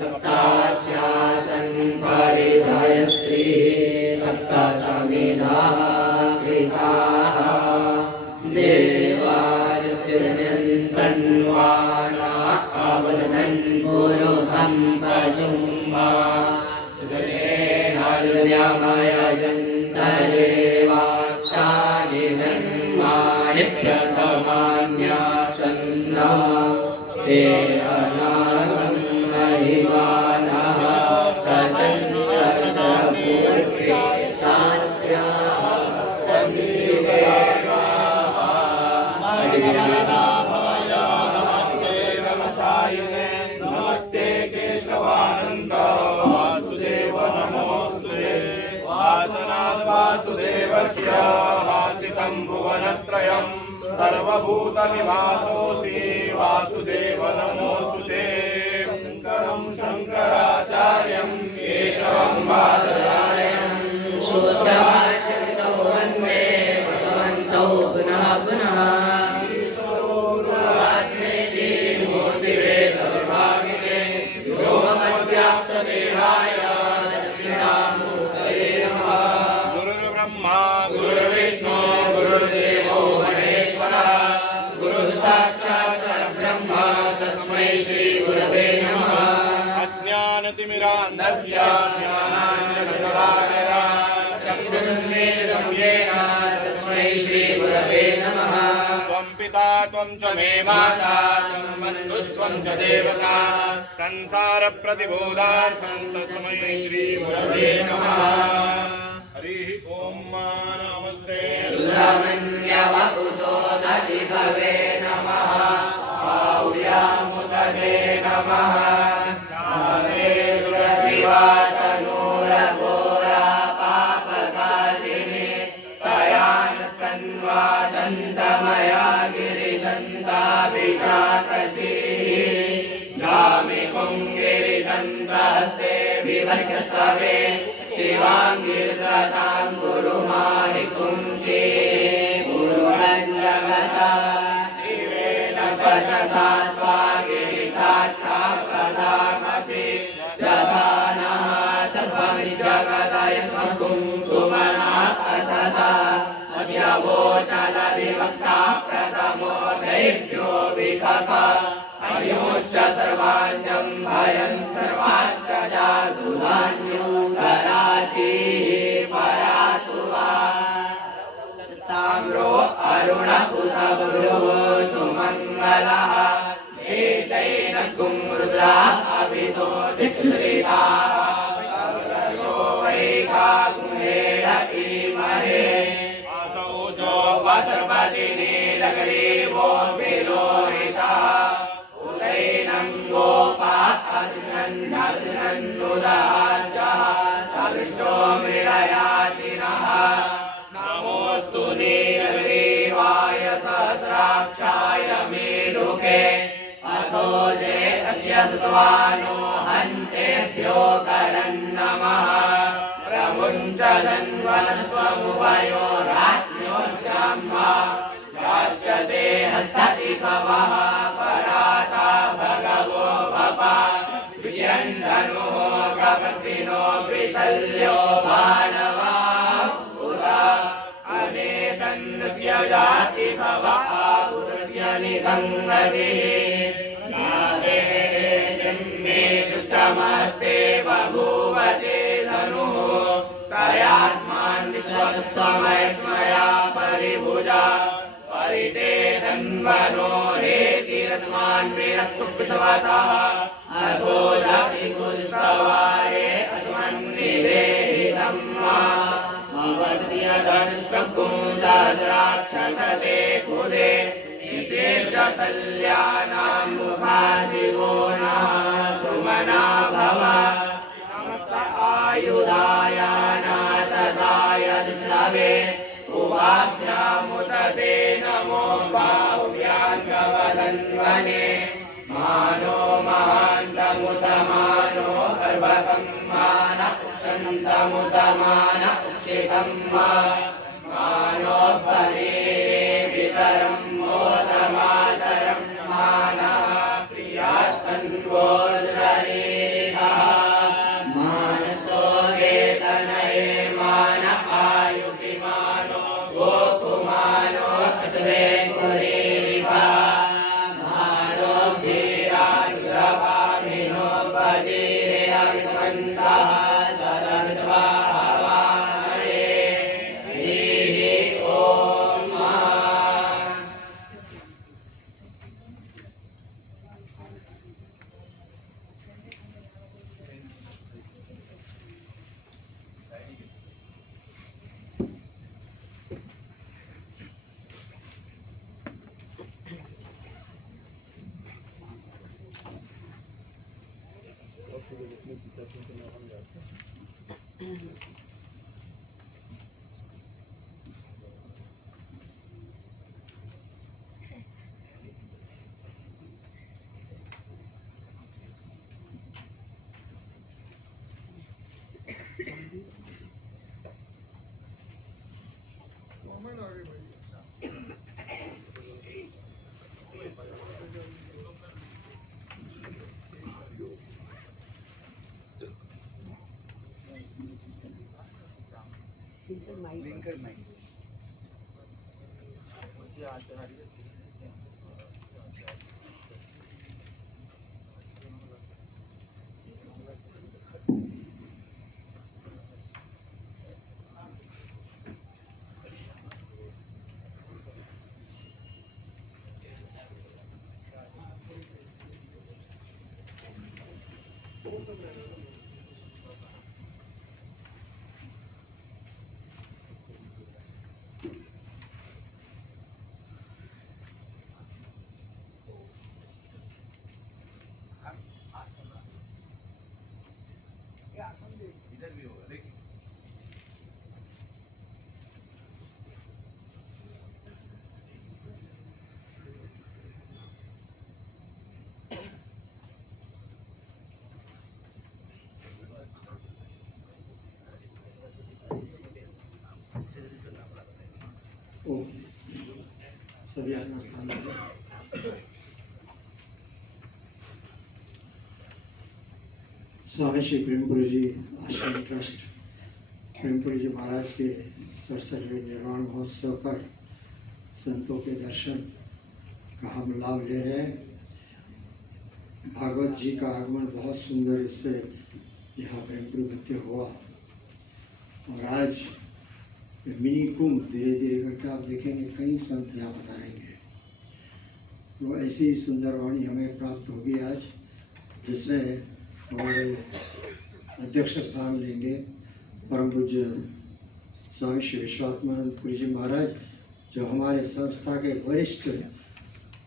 सप्तास्यासन् परिधयस्त्रीः सप्त समिधाः कृताः देवादित्यन्यन्तन्वाना अवदनन् पुरुषं पशुं वा जन्तरेवाक्षानि धर्माणि प्रथमान्यासन्ना ते अनागं महिमानः सचन्तपूर्वे सात्र्याः नमस्ते केशवानन्द वासुदेव नमोऽस्तुते वासनाद् वासुदेवस्य वासितं भुवनत्रयं सर्वभूतनिवासोऽसि वासुदेव नमोऽस्तुते शङ्करं शङ्कराचार्यं केशवं बादरायणं सूत्रभाष्यकृतौ वन्दे भगवन्तौ पुनः पुनः व्याप्तदेहाय दक्षिणामूर्तये नमः। गुरुर्ब्रह्मा गुरुर्विष्णु गुरुर्देवो महेश्वरः गुरुः साक्षात् परब्रह्म तस्मै श्री गुरवे नमः। अज्ञानतिमिरान्धस्य ज्ञानाञ्जनशलाकया चक्षुरुन्मीलितं येन तस्मै श्री गुरवे नमः। त्वं पिता त्वं च मे माता त्वं बन्धुस्त्वं च देवता संसारप्रतिबोधार्थं तस्मै श्रीगुरवे नमः। हरिः ॐ नमस्ते रुद्रमन्यवकुतो दधिभवे नमः आव्यामुदते नमः नामे दुरशिवा तनूरघोरा पापकाशिनी प्रयाणस्कन्वासन्तमया गिरिसन्ताभिषाकशीः जामि कुङ्गिरिसन्तहस्ते विवर्गस्तवे शिवाङ्गिर्दतां गुरुमाहि पुंसि गुरुरञ्जगता शिवेन पचसा त्वा गिरिसाक्षात्पदामसि तथा नः सर्वं जगदयस्मकुं सुमनात् असता अद्यवोचदधिवक्ता प्रथमो दैव्यो विखपा अयोश्च सर्वाञ्जं भयं सर्वाश्च जातुधान्यो कराचिः परासुवा ताम्रो अरुणकुतभुरो सुमङ्गलः ये चैनकुं रुद्राः अभितो दिक्षुरिताः सप्तशो वैकाकुम्भेन ईमहे असौ जो वसर्पति नीलग्रीवो विलोहितः उदैनं गोपा अर्जुनन्नुदाचः सदृष्टो मृडयाति नः नमोऽस्तु नीलग्रीवाय सहस्राक्षाय मेढुके अथो जे अस्य सुतवानो हन्तेभ्यो करन्नमः प्रमुञ्चदन्वनस्वमुभयो राज्ञोच्चाम्मा शाश्वते हस्ततिभवः पराता भगवो भपा विजयन्धनुः प्रपत्तिनो विशल्यो बाणवा उदा अनेशन्नस्य जातिभवः पुरुषस्य निबन्धतिः जाते जन्मे दुष्टमस्ते बभूवते धनुः तयास्मान् विश्वस्तमयस्मया परिभुजा परिते धन्वनो हेतिरस्मान् वीणत्वपिशवतः अथो जातिपुष्पवारे अस्मन्निवेदितं वा अवद्यधनुष्ककुं सहस्राक्षसते कुले विशेषशल्यानां मुखाशिवो नः सुमना भव नमस्त आयुधाय नाथदाय विष्णवे उवाभ्यामुदते नमो बाहुव्याङ्गवदन्वने मानो महान्तमुतमानो अर्भकं मान उक्षन्तमुतमान उक्षितं मानो परे वितरं मोदमातरं सभी अपना स्थान लेंगे। स्वामी श्री प्रेमपुरी जी आश्रम ट्रस्ट प्रेमपुरी जी महाराज के 67वें निर्वाण महोत्सव पर संतों के दर्शन का हम लाभ ले रहे हैं। भागवत जी का आगमन बहुत सुंदर इससे यहाँ प्रेमपुरी मध्य हुआ और आज मिनी कुंभ धीरे धीरे करके आप देखेंगे कई संत यहाँ बताएंगे। तो ऐसी सुंदर वाणी हमें प्राप्त होगी आज, जिसमें हमारे अध्यक्ष स्थान लेंगे परम पूज्य स्वामी श्री विश्वात्मानंद पुरी जी महाराज, जो हमारे संस्था के वरिष्ठ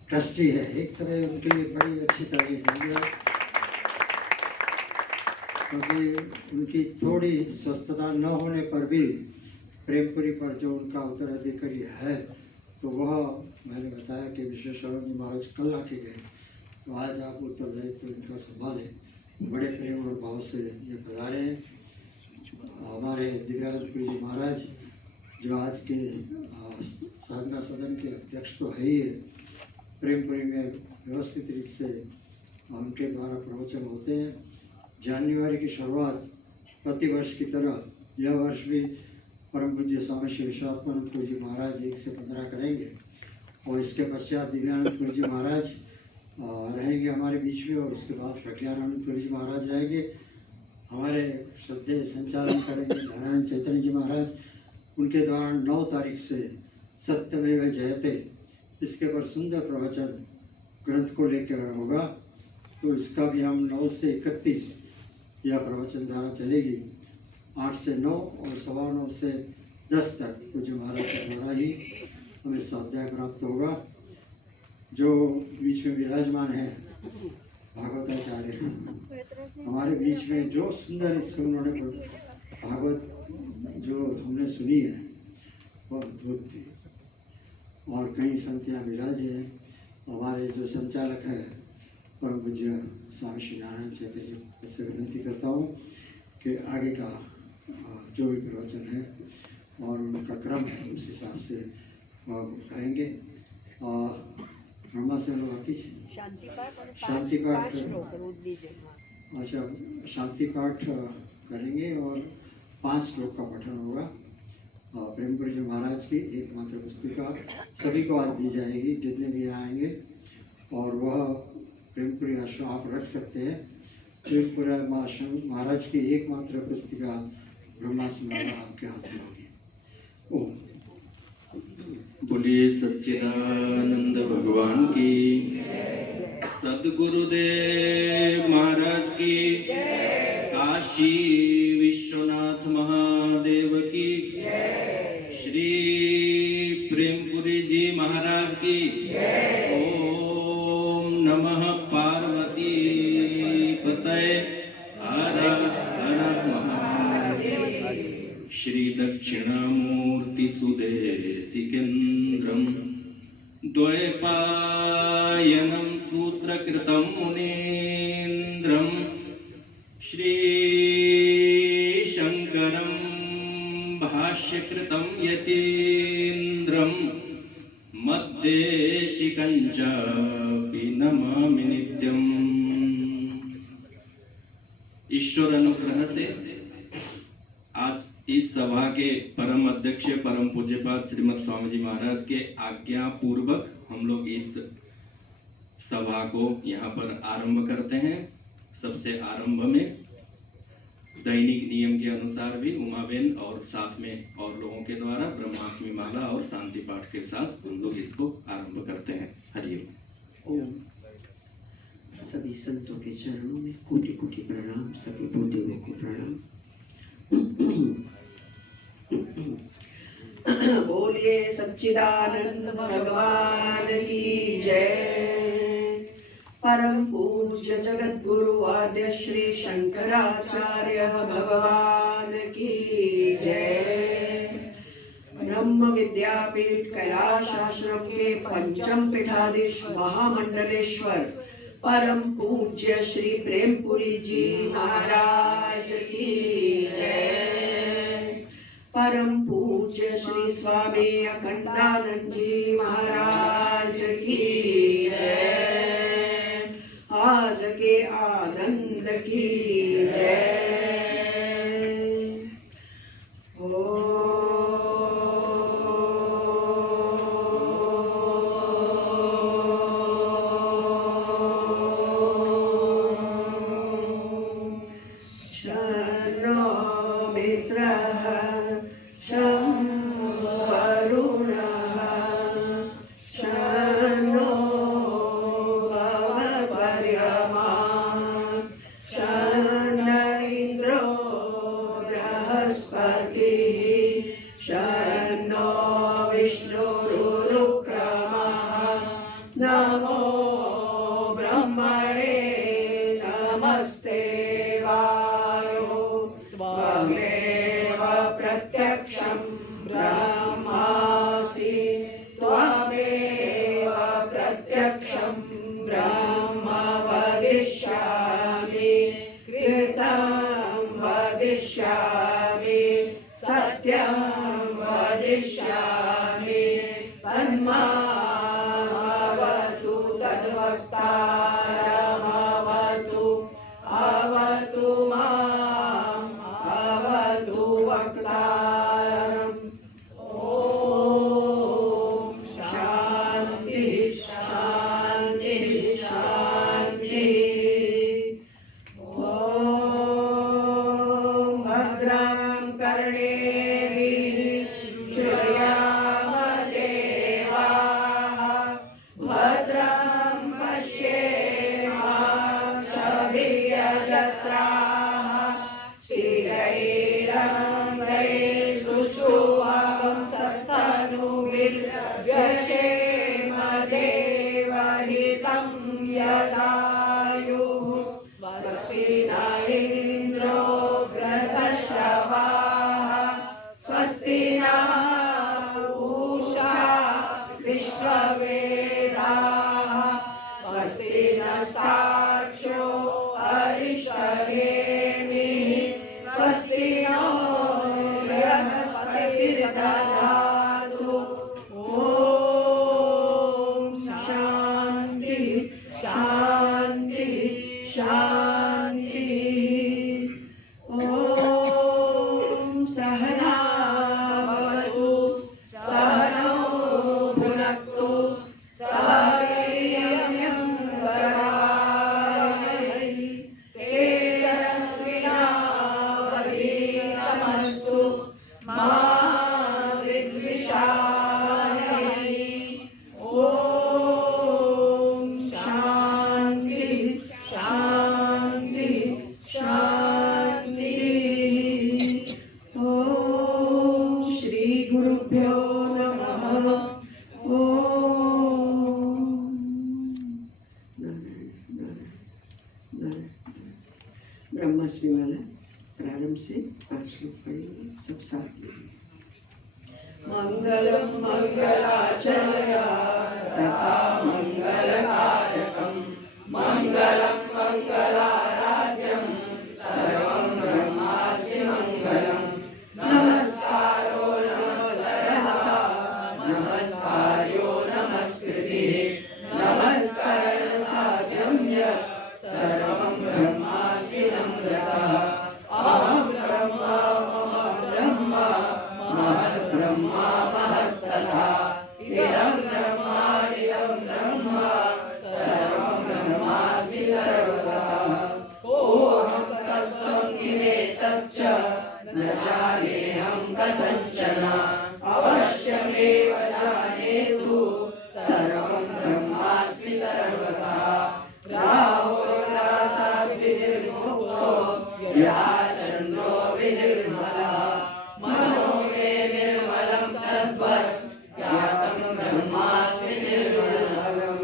ट्रस्टी है। एक तरह उनके लिए बड़ी अच्छी तारीफ होगी, क्योंकि उनकी थोड़ी स्वस्थता न होने पर भी प्रेमपुरी पर जो उनका उत्तराधिकारी है, तो वह मैंने बताया कि विश्वेश्वरानंद जी महाराज कल आके गए, तो आज आप उत्तरदायित्व इनका संभालें। बड़े प्रेम और भाव से ये पधारे हैं। हमारे दिव्यानंदपुरी जी महाराज जो आज के साधना सदन के अध्यक्ष तो है ही है, प्रेमपुरी में व्यवस्थित रीत से उनके द्वारा प्रवचन होते हैं। जनवरी की शुरुआत प्रतिवर्ष की तरह यह वर्ष भी परम पूज्य स्वामी श्री विश्वात्मानंद जी महाराज 1 से 15 करेंगे और इसके पश्चात दिव्यानंद जी महाराज रहेंगे हमारे बीच में, और उसके बाद प्रज्ञानंद जी महाराज रहेंगे। हमारे श्रद्धेय संचालन करेंगे नारायण चैतन्य जी महाराज, उनके द्वारा 9 तारीख से सत्यमेव जयते इसके पर सुंदर प्रवचन ग्रंथ को लेकर होगा। तो इसका भी हम 9 से 31 यह प्रवचन धारा चलेगी। 8 से 9 और 9:15 से 10 तक पूज्य महाराज के द्वारा ही हमें स्वाध्याय प्राप्त होगा। जो बीच में विराजमान है भागवताचार्य हमारे बीच में, जो सुंदर इसको उन्होंने भागवत जो हमने सुनी है वह अद्भुत थी। और कई संत यहाँ विराजे हैं। हमारे जो संचालक है परम पूज्य स्वामी श्री नारायण चैतन्य जी से विनती करता हूँ कि आगे का जो भी प्रवचन है और उनका क्रम है उस हिसाब से गाएंगे। ब्रह्मा से लोग शांति पाठ अच्छा शांति पाठ करेंगे और 5 श्लोक का पठन होगा। प्रेमपुरी जी महाराज की एकमात्र पुस्तिका सभी को आज दी जाएगी जितने भी आएंगे, और वह प्रेमपुरी आश्रम आप रख सकते हैं। प्रेमपुरी आश्रम महाराज की एकमात्र पुस्तिका ब्रह्मास्मरण आपके हाथ में होगी। ओम बोलिए सच्चिदानंद भगवान की, सद्गुरुदेव महाराज की, काशी विश्वनाथ महादेव की, श्री प्रेमपुरी जी महाराज की। ओम नमः पार्वती पतये हर हर महादेव। श्री दक्षिणामूर्ति सुदेशिकेन्द्रं द्वैपायनं सूत्रकृतं मुनीन्द्रं श्री शंकरं भाष्यकृतं यतीन्द्रं मद्देशिकं चापि नमामि नित्यम्। ईश्वर अनुग्रह से आज इस सभा के परम अध्यक्ष परम पूज्यपाद श्रीमद स्वामी जी महाराज के आज्ञा पूर्वक हम लोग इस सभा को यहाँ पर आरंभ करते हैं। सबसे आरंभ में दैनिक नियम के अनुसार भी उमाबेन और साथ में और लोगों के द्वारा ब्रह्मास्मि माला और शांति पाठ के साथ हम लोग इसको आरंभ करते हैं। हरिओम। ओम। सभी संतों के चरणों में कोटि कोटि प्रणाम, सभी बुद्धियों को प्रणाम। बोलिए सच्चिदानंद भगवान की जय। परम पूज्य जगत गुरु आद्य श्री शंकराचार्य भगवान की जय। ब्रह्म विद्यापीठ कैलाश आश्रम के पंचम पीठाधीश महामंडलेश्वर परम पूज्य श्री प्रेमपुरी जी महाराज की जय। परम पूज्य श्री स्वामी अखंडानंद जी महाराज की जय। आज के आनंद की जय। मंगलम मंगलाचलया तथा मंगलकारकम मंगलम मंगलाराध्यम सर्वं ब्रह्मासि मंगलम। नमस्कारो नमस्कारः नमस्कार्यो नमस्कृतिः नमस्करणसाध्यं यत् सर्वं ब्रह्मासि नम्रतः। अहं ब्रह्मा मम ब्रह्म ब्रह्मा महत्तथा इदं ब्रह्म सर्वं ब्रह्मास्मि सर्वतः कोऽहं तस्त्वं किमेतच्च न जानेऽहं कथञ्चन अवश्यमेव जानेतु सर्वं ब्रह्मास्मि सर्वतः राहुर्ग्रासाद् विनिर्मुक्तो यथा चन्द्रो विनिर्मलः मनो मे निर्मलं तद्वत् ज्ञातं ब्रह्मास्मि निर्मलम्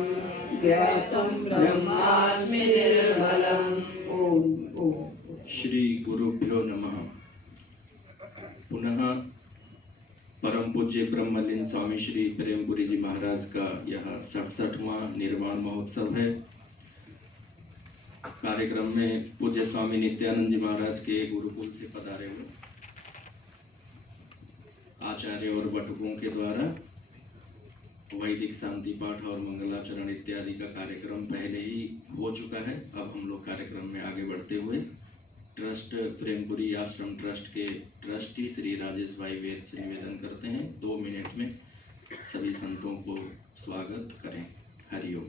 ज्ञातं ब्रह्मास्मि निर्मलम्। ओम श्री गुरुभ्यो नमः। पुनः परम पूज्य ब्रह्मलीन स्वामी श्री प्रेमपुरी जी महाराज का यह 67वां निर्वाण महोत्सव है। कार्यक्रम में पूज्य स्वामी नित्यानंद जी महाराज के गुरुकुल से पधारे हुए आचार्य और बटुकों के द्वारा वैदिक शांति पाठ और मंगलाचरण इत्यादि का कार्यक्रम पहले ही हो चुका है। अब हम लोग कार्यक्रम में आगे बढ़ते हुए ट्रस्ट प्रेमपुरी आश्रम ट्रस्ट के ट्रस्टी श्री राजेश भाई वेद से निवेदन करते हैं 2 मिनट में सभी संतों को स्वागत करें। हरिओम।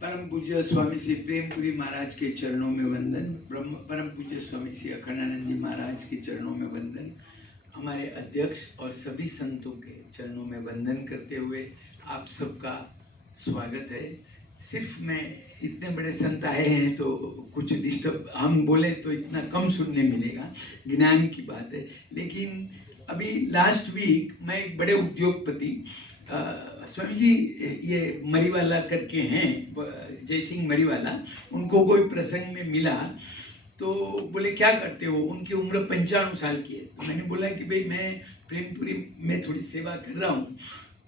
परम पूज्य स्वामी श्री प्रेमपुरी महाराज के चरणों में वंदन। परम पूज्य स्वामी श्री अखंडानंद जी महाराज के चरणों में वंदन। हमारे अध्यक्ष और सभी संतों के चरणों में वंदन करते हुए आप सबका स्वागत है। सिर्फ मैं इतने बड़े संत आए हैं तो कुछ डिस्टर्ब हम बोले तो इतना कम सुनने मिलेगा, ज्ञान की बात है। लेकिन अभी लास्ट वीक मैं एक बड़े उद्योगपति स्वामी जी ये मरीवाला करके हैं, जयसिंह मरीवाला, उनको कोई प्रसंग में मिला तो बोले क्या करते हो? उनकी उम्र 95 साल की है। तो मैंने बोला कि भाई मैं प्रेमपुरी में थोड़ी सेवा कर रहा हूँ।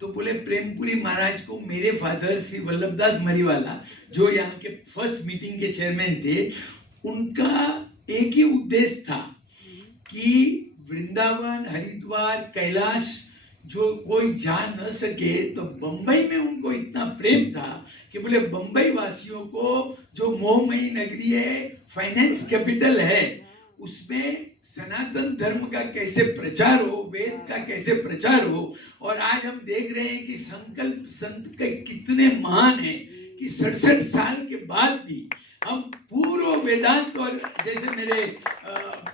तो बोले प्रेमपुरी महाराज को मेरे फादर श्री वल्लभदास मरीवाला जो यहाँ के फर्स्ट मीटिंग के चेयरमैन थे, उनका एक ही उद्देश्य था कि वृंदावन, हरिद्वार, कैलाश जो कोई जा न सके, तो बंबई में उनको इतना प्रेम था कि बोले बंबई वासियों को जो मोहमयी नगरी है, फाइनेंस कैपिटल है, उसमें सनातन धर्म का कैसे प्रचार हो, वेद का कैसे प्रचार हो। और आज हम देख रहे हैं कि संकल्प संत के कितने महान हैं कि 67 साल के बाद भी हम पूर्व वेदांत, और जैसे मेरे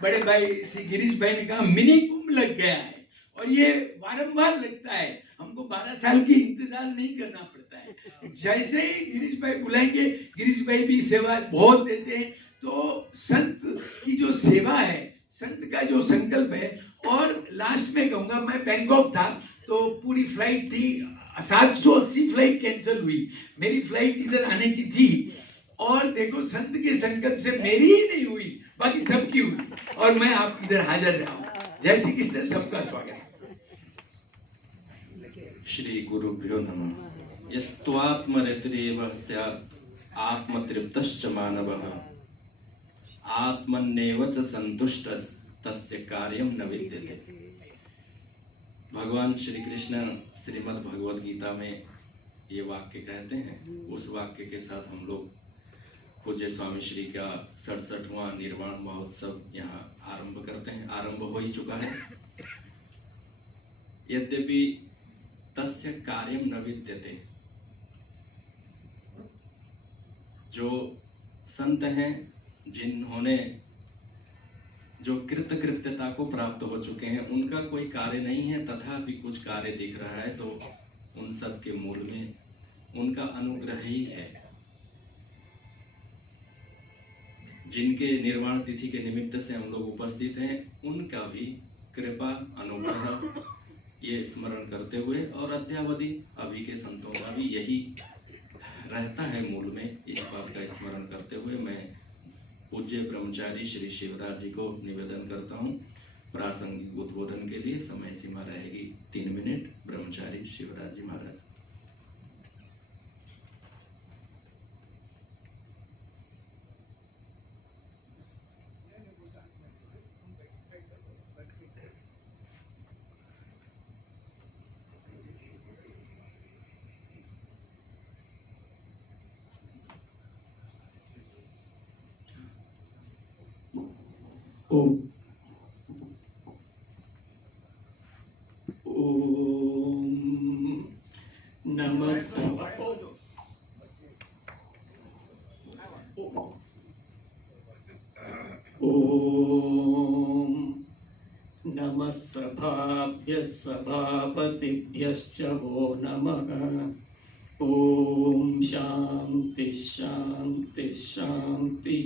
बड़े भाई श्री गिरीश भाई ने कहा मिनी कुंभ लग गया है, और ये बारंबार लगता है। हमको 12 साल की इंतजार नहीं करना पड़ता है। जैसे ही गिरीश भाई बुलाएंगे, गिरीश भाई भी सेवा बहुत देते हैं। तो संत की जो सेवा है, संत का जो संकल्प है। और लास्ट में कहूँगा, मैं बैंकॉक था तो पूरी फ्लाइट थी, 780 फ्लाइट कैंसिल हुई, मेरी फ्लाइट इधर आने की थी। और देखो संत के संकल्प से मेरी ही नहीं हुई, बाकी सबकी हुई, और मैं आप इधर हाजिर रहा हूँ। जय श्री कृष्ण, सबका स्वागत। श्री गुरुभ्यो नमः। यस्त्वात्मरतिरेव स्यात् आत्मतृप्तश्च मानवः आत्मन्नेव च संतुष्टः तस्य कार्यं न विद्यते। भगवान श्री कृष्ण श्रीमद् भगवद गीता में ये वाक्य कहते हैं। उस वाक्य के साथ हम लोग पूज्य स्वामी श्री का 67वां निर्वाण महोत्सव यहाँ आरंभ करते हैं। आरंभ हो ही चुका है। यद्यपि तस्य कार्यम न विद्यते, जो संत हैं, जिन्होंने जो कृतकृत्यता को प्राप्त हो चुके हैं, उनका कोई कार्य नहीं है, तथापि कुछ कार्य दिख रहा है, तो उन सब के मूल में उनका अनुग्रह ही है। जिनके निर्वाण तिथि के निमित्त से हम लोग उपस्थित हैं, उनका भी कृपा अनुग्रह ये स्मरण करते हुए, और अद्यावधि अभी के संतों का भी यही रहता है मूल में। इस बात का स्मरण करते हुए मैं पूज्य ब्रह्मचारी श्री शिवराज जी को निवेदन करता हूँ, प्रासंगिक उद्बोधन के लिए समय सीमा रहेगी 3 मिनट। ब्रह्मचारी शिवराज जी महाराज। ओम ओम नमः ओम नमः सभाभ्यः सभापतिभ्यश्च वो नमः। ओम शांति शांति शांति।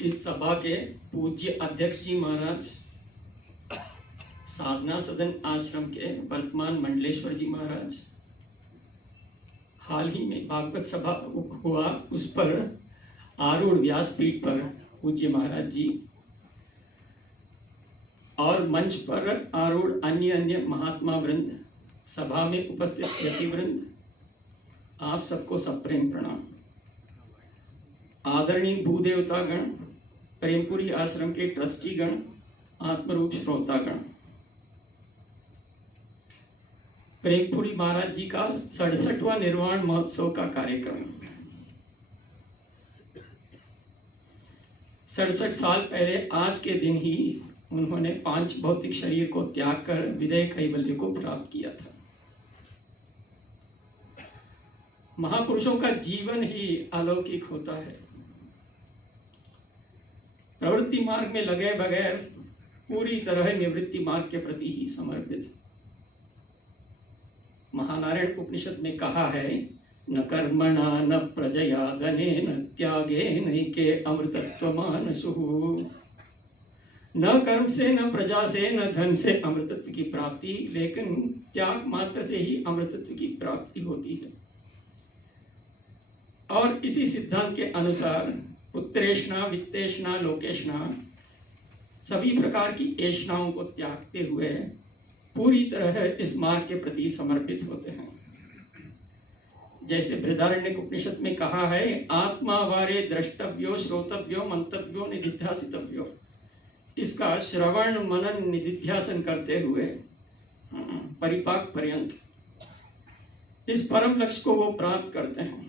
इस सभा के पूज्य अध्यक्ष जी महाराज, साधना सदन आश्रम के वर्तमान मंडलेश्वर जी महाराज, हाल ही में भागवत सभा हुआ उस पर आरूढ़ व्यासपीठ पर पूज्य महाराज जी और मंच पर आरूढ़ अन्य महात्मा वृंद, सभा में उपस्थित यति वृंद, आप सबको सप्रेम प्रणाम। आदरणीय भूदेवतागण, प्रेमपुरी आश्रम के ट्रस्टी गण, आत्मरूप श्रोतागण, प्रेमपुरी महाराज जी का 67वां निर्वाण महोत्सव का कार्यक्रम 67 साल पहले आज के दिन ही उन्होंने 5 भौतिक शरीर को त्याग कर विदेह कैवल्य को प्राप्त किया था। महापुरुषों का जीवन ही अलौकिक होता है। प्रवृत्ति मार्ग में लगे बगैर पूरी तरह निवृत्ति मार्ग के प्रति ही समर्पित। महानारायण उपनिषद में कहा है, न कर्मणा न प्रजया धनेन त्यागे नैके अमृतत्वमानसुः। न कर्म से, न प्रजा से, न धन से अमृतत्व की प्राप्ति, लेकिन त्याग मात्र से ही अमृतत्व की प्राप्ति होती है। और इसी सिद्धांत के अनुसार पुत्रेष्णा, वित्तेष्णा, लोकेष्णा, सभी प्रकार की ऐष्णाओं को त्यागते हुए पूरी तरह इस मार्ग के प्रति समर्पित होते हैं। जैसे बृहदारण्यक उपनिषद में कहा है, आत्मा वारे द्रष्टव्यो, श्रोतव्यो, मंतव्यो, निधिध्यासितव्यो। इसका श्रवण मनन निधिध्यासन करते हुए परिपाक पर्यंत इस परम लक्ष्य को वो प्राप्त करते हैं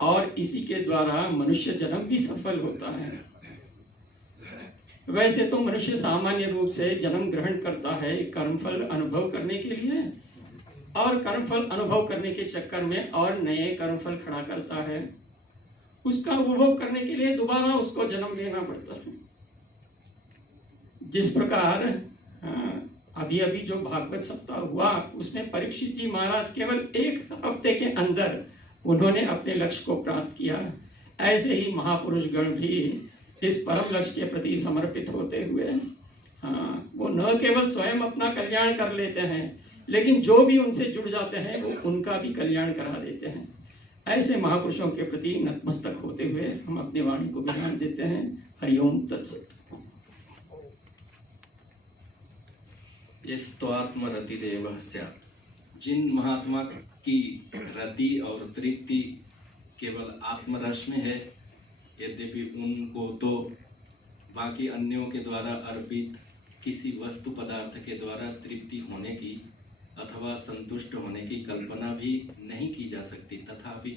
और इसी के द्वारा मनुष्य जन्म भी सफल होता है। वैसे तो मनुष्य सामान्य रूप से जन्म ग्रहण करता है कर्मफल अनुभव करने के लिए, और कर्मफल अनुभव करने के चक्कर में और नए कर्मफल खड़ा करता है। उसका अनुभव करने के लिए दोबारा उसको जन्म लेना पड़ता है। जिस प्रकार अभी अभी जो भागवत सप्ताह हुआ उसमें परीक्षित जी महाराज केवल 1 हफ्ते के अंदर उन्होंने अपने लक्ष्य को प्राप्त किया। ऐसे ही महापुरुष गण भी इस परम लक्ष्य के प्रति समर्पित होते हुए वो न केवल स्वयं अपना कल्याण कर लेते हैं, लेकिन जो भी उनसे जुड़ जाते हैं वो उनका भी कल्याण करा देते हैं। ऐसे महापुरुषों के प्रति नतमस्तक होते हुए हम अपनी वाणी को विराम देते हैं। हरिओम तत्सत। यस्त्वात्मरतिरेव स्यात्। जिन महात्मा की रति और तृप्ति केवल आत्मरस में है, यद्यपि उनको तो बाकी अन्यों के द्वारा अर्पित किसी वस्तु पदार्थ के द्वारा तृप्ति होने की अथवा संतुष्ट होने की कल्पना भी नहीं की जा सकती, तथापि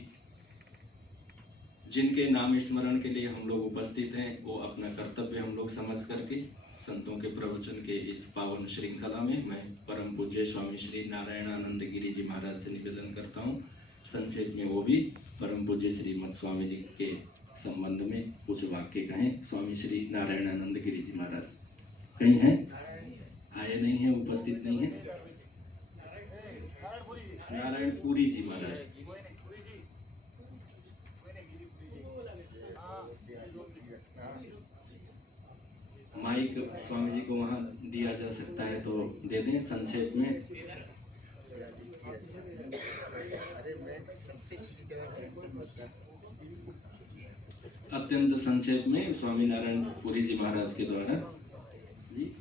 जिनके नाम स्मरण के लिए हम लोग उपस्थित हैं वो अपना कर्तव्य हम लोग समझ करके संतों के प्रवचन के इस पावन श्रृंखला में मैं परम पूज्य स्वामी श्री नारायणानंद गिरी जी महाराज से निवेदन करता हूँ, संक्षेप में वो भी परम पूज्य श्रीमद स्वामी जी के संबंध में कुछ वाक्य कहें। स्वामी श्री नारायणानंद गिरी जी महाराज कहीं हैं? आए नहीं हैं, उपस्थित नहीं हैं। नारायणपुरी जी महाराज। माइक स्वामी जी को वहाँ दिया जा सकता है तो दे दें संक्षेप में। अत्यंत संक्षेप में स्वामी नारायणपुरी जी महाराज के द्वारा जी।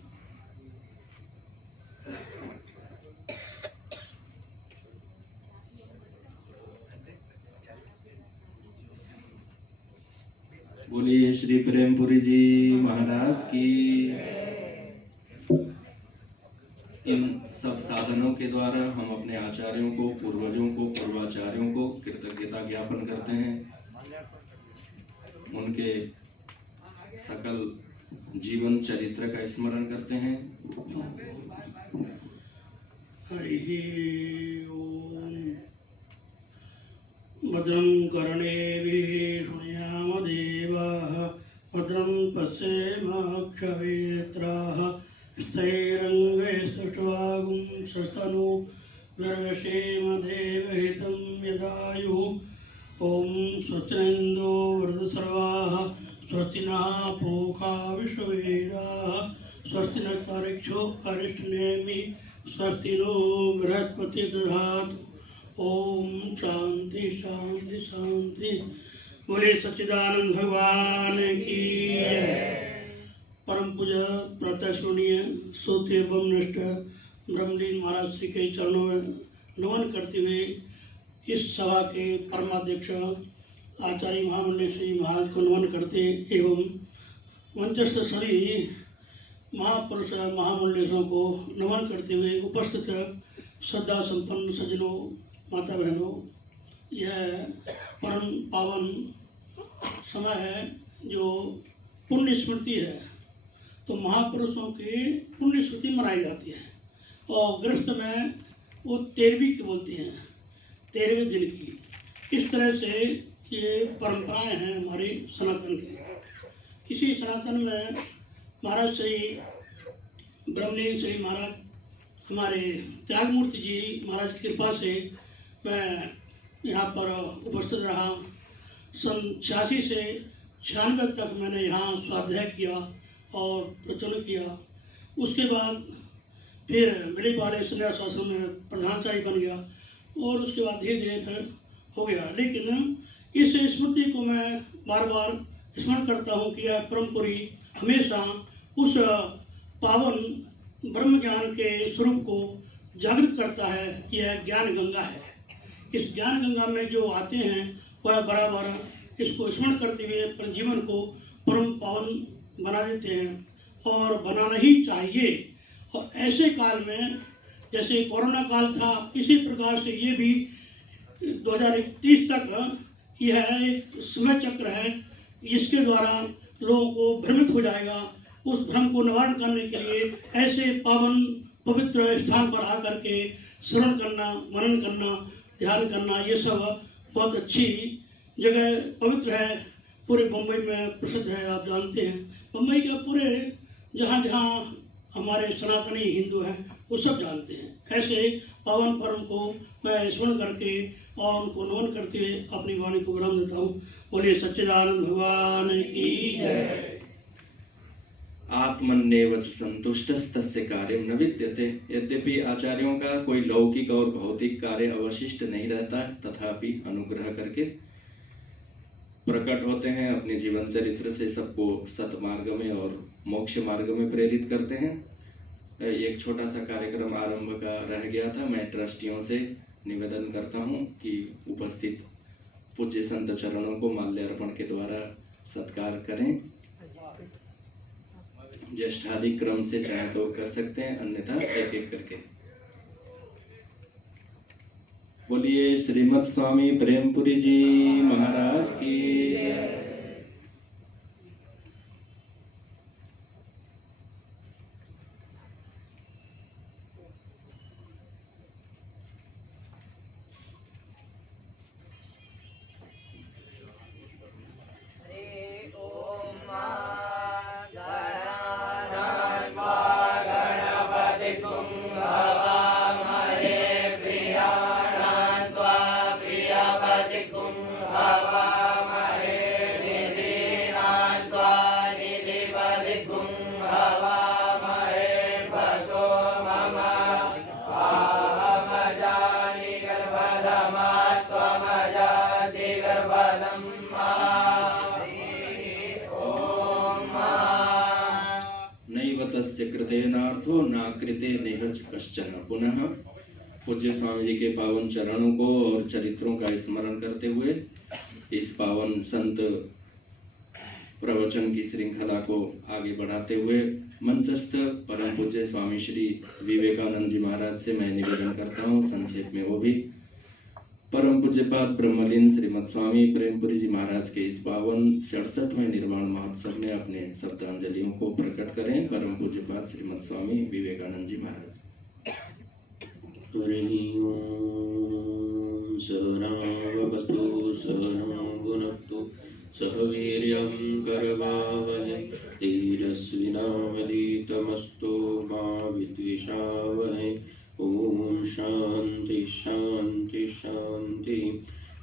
बोलिए श्री प्रेमपुरी जी महाराज की। इन सब साधनों के द्वारा हम अपने आचार्यों को, पूर्वजों को, पूर्वाचार्यों को कृतज्ञता ज्ञापन करते हैं। उनके सकल जीवन चरित्र का स्मरण करते हैं। हरि ओम। भद्रं कर्णेभिः शृणुयाम देवाः, भद्रं पश्येमाक्षवेत्राः, स्थैरङ्गैस्तुष्ट्वागुं सस्तनु गर्वशेम देवहितं यदायुः। ॐ स्वस्तिन्दो वरदसर्वाः, स्वस्ति नः पूषा विश्ववेदाः, स्वस्ति नस्तार्क्ष्यो अरिष्टनेमिः, स्वस्ति नो बृहस्पति दधातु। ओम शांति शांति शांति। बोले सच्चिदानंद भगवान की जय। परम पूज्य प्रातःस्मरणीय सूत्र एवं निष्ठ ब्रह्मलीन महाराज श्री के चरणों में नमन करते हुए इस सभा के परमाध्यक्ष आचार्य महामंडलेश्वरी महाराज को नमन करते एवं मंचस्थ सभी महापुरुष महामंडलेशों को नमन करते हुए उपस्थित श्रद्धा संपन्न सज्जनों माता बहनों, यह परम पावन समय है जो पुण्य स्मृति है। तो महापुरुषों की पुण्य स्मृति मनाई जाती है और गृहस्थ में वो 13वीं की बोलती हैं, 13वें दिन की। इस तरह से ये परंपराएं हैं हमारी सनातन की। इसी सनातन में महाराज श्री ब्रह्मलीन श्री महाराज हमारे त्यागमूर्ति जी महाराज की कृपा से मैं यहाँ पर उपस्थित रहा। सन 86 से 96 तक मैंने यहाँ स्वाध्याय किया और प्रचलन किया। उसके बाद फिर मिली वाले संन्यास आश्रम में प्रधानाचार्य बन गया और उसके बाद धीरे धीरे फिर हो गया। लेकिन इस स्मृति को मैं बार बार स्मरण करता हूँ कि यह परमपुरी हमेशा उस पावन ब्रह्म ज्ञान के स्वरूप को जागृत करता है। यह ज्ञान गंगा है। इस ज्ञान गंगा में जो आते हैं वह बराबर इसको स्मरण करते हुए अपने जीवन को परम पावन बना देते हैं और बनाना ही चाहिए। और ऐसे काल में जैसे कोरोना काल था, इसी प्रकार से ये भी 2031 तक यह एक समय चक्र है जिसके द्वारा लोगों को भ्रमित हो जाएगा। उस भ्रम को निवारण करने के लिए ऐसे पावन पवित्र स्थान पर आकर के श्रवण करना, मनन करना, ध्यान करना, ये सब बहुत अच्छी जगह पवित्र है। पूरे मुंबई में प्रसिद्ध है, आप जानते हैं। मुंबई के पूरे जहाँ जहाँ हमारे सनातनी हिंदू हैं वो सब जानते हैं। ऐसे पावन पर्व को मैं स्मरण करके और उनको नमन करते हुए अपनी वाणी को विराम देता हूँ। बोलिए सच्चिदानंद भगवान की जय। आत्मन्नेव च संतुष्टस्तस्य कार्यं न विद्यते। यद्यपि आचार्यों का कोई लौकिक और भौतिक कार्य अवशिष्ट नहीं रहता, तथापि अनुग्रह करके प्रकट होते हैं। अपने जीवन चरित्र से सबको सतमार्ग में और मोक्ष मार्ग में प्रेरित करते हैं। एक छोटा सा कार्यक्रम आरंभ का रह गया था। मैं ट्रस्टियों से निवेदन करता हूं कि उपस्थित पूज्य संत चरणों को माल्यार्पण के द्वारा सत्कार करें। ज्येष्ठादि क्रम से चाहे तो कर सकते हैं, अन्यथा एक एक करके। बोलिए श्रीमद स्वामी प्रेमपुरी जी महाराज की जय। कृतेनार्थो नाकृते नेह कश्चन। पुनः पूज्य स्वामी जी के पावन चरणों को और चरित्रों का स्मरण करते हुए इस पावन संत प्रवचन की श्रृंखला को आगे बढ़ाते हुए मंचस्थ परम पूज्य स्वामी श्री विवेकानंद जी महाराज से मैं निवेदन करता हूँ, संक्षेप में वो भी परम पूज्यपाद ब्रह्मलीन श्रीमद स्वामी प्रेमपुरी जी महाराज के इस पावन 67वें निर्वाण महोत्सव में अपने शब्दांजलियों को प्रकट करें। परम पूज्यपाद श्रीमद स्वामी विवेकानंद जी महाराज। हरि ओम सहनावतु सहनौ भुनक्तु सह वीर्यं करवावहै तेजस्विनावधीतमस्तु मा विद्विषावहै। ओम शांति शांति शांति।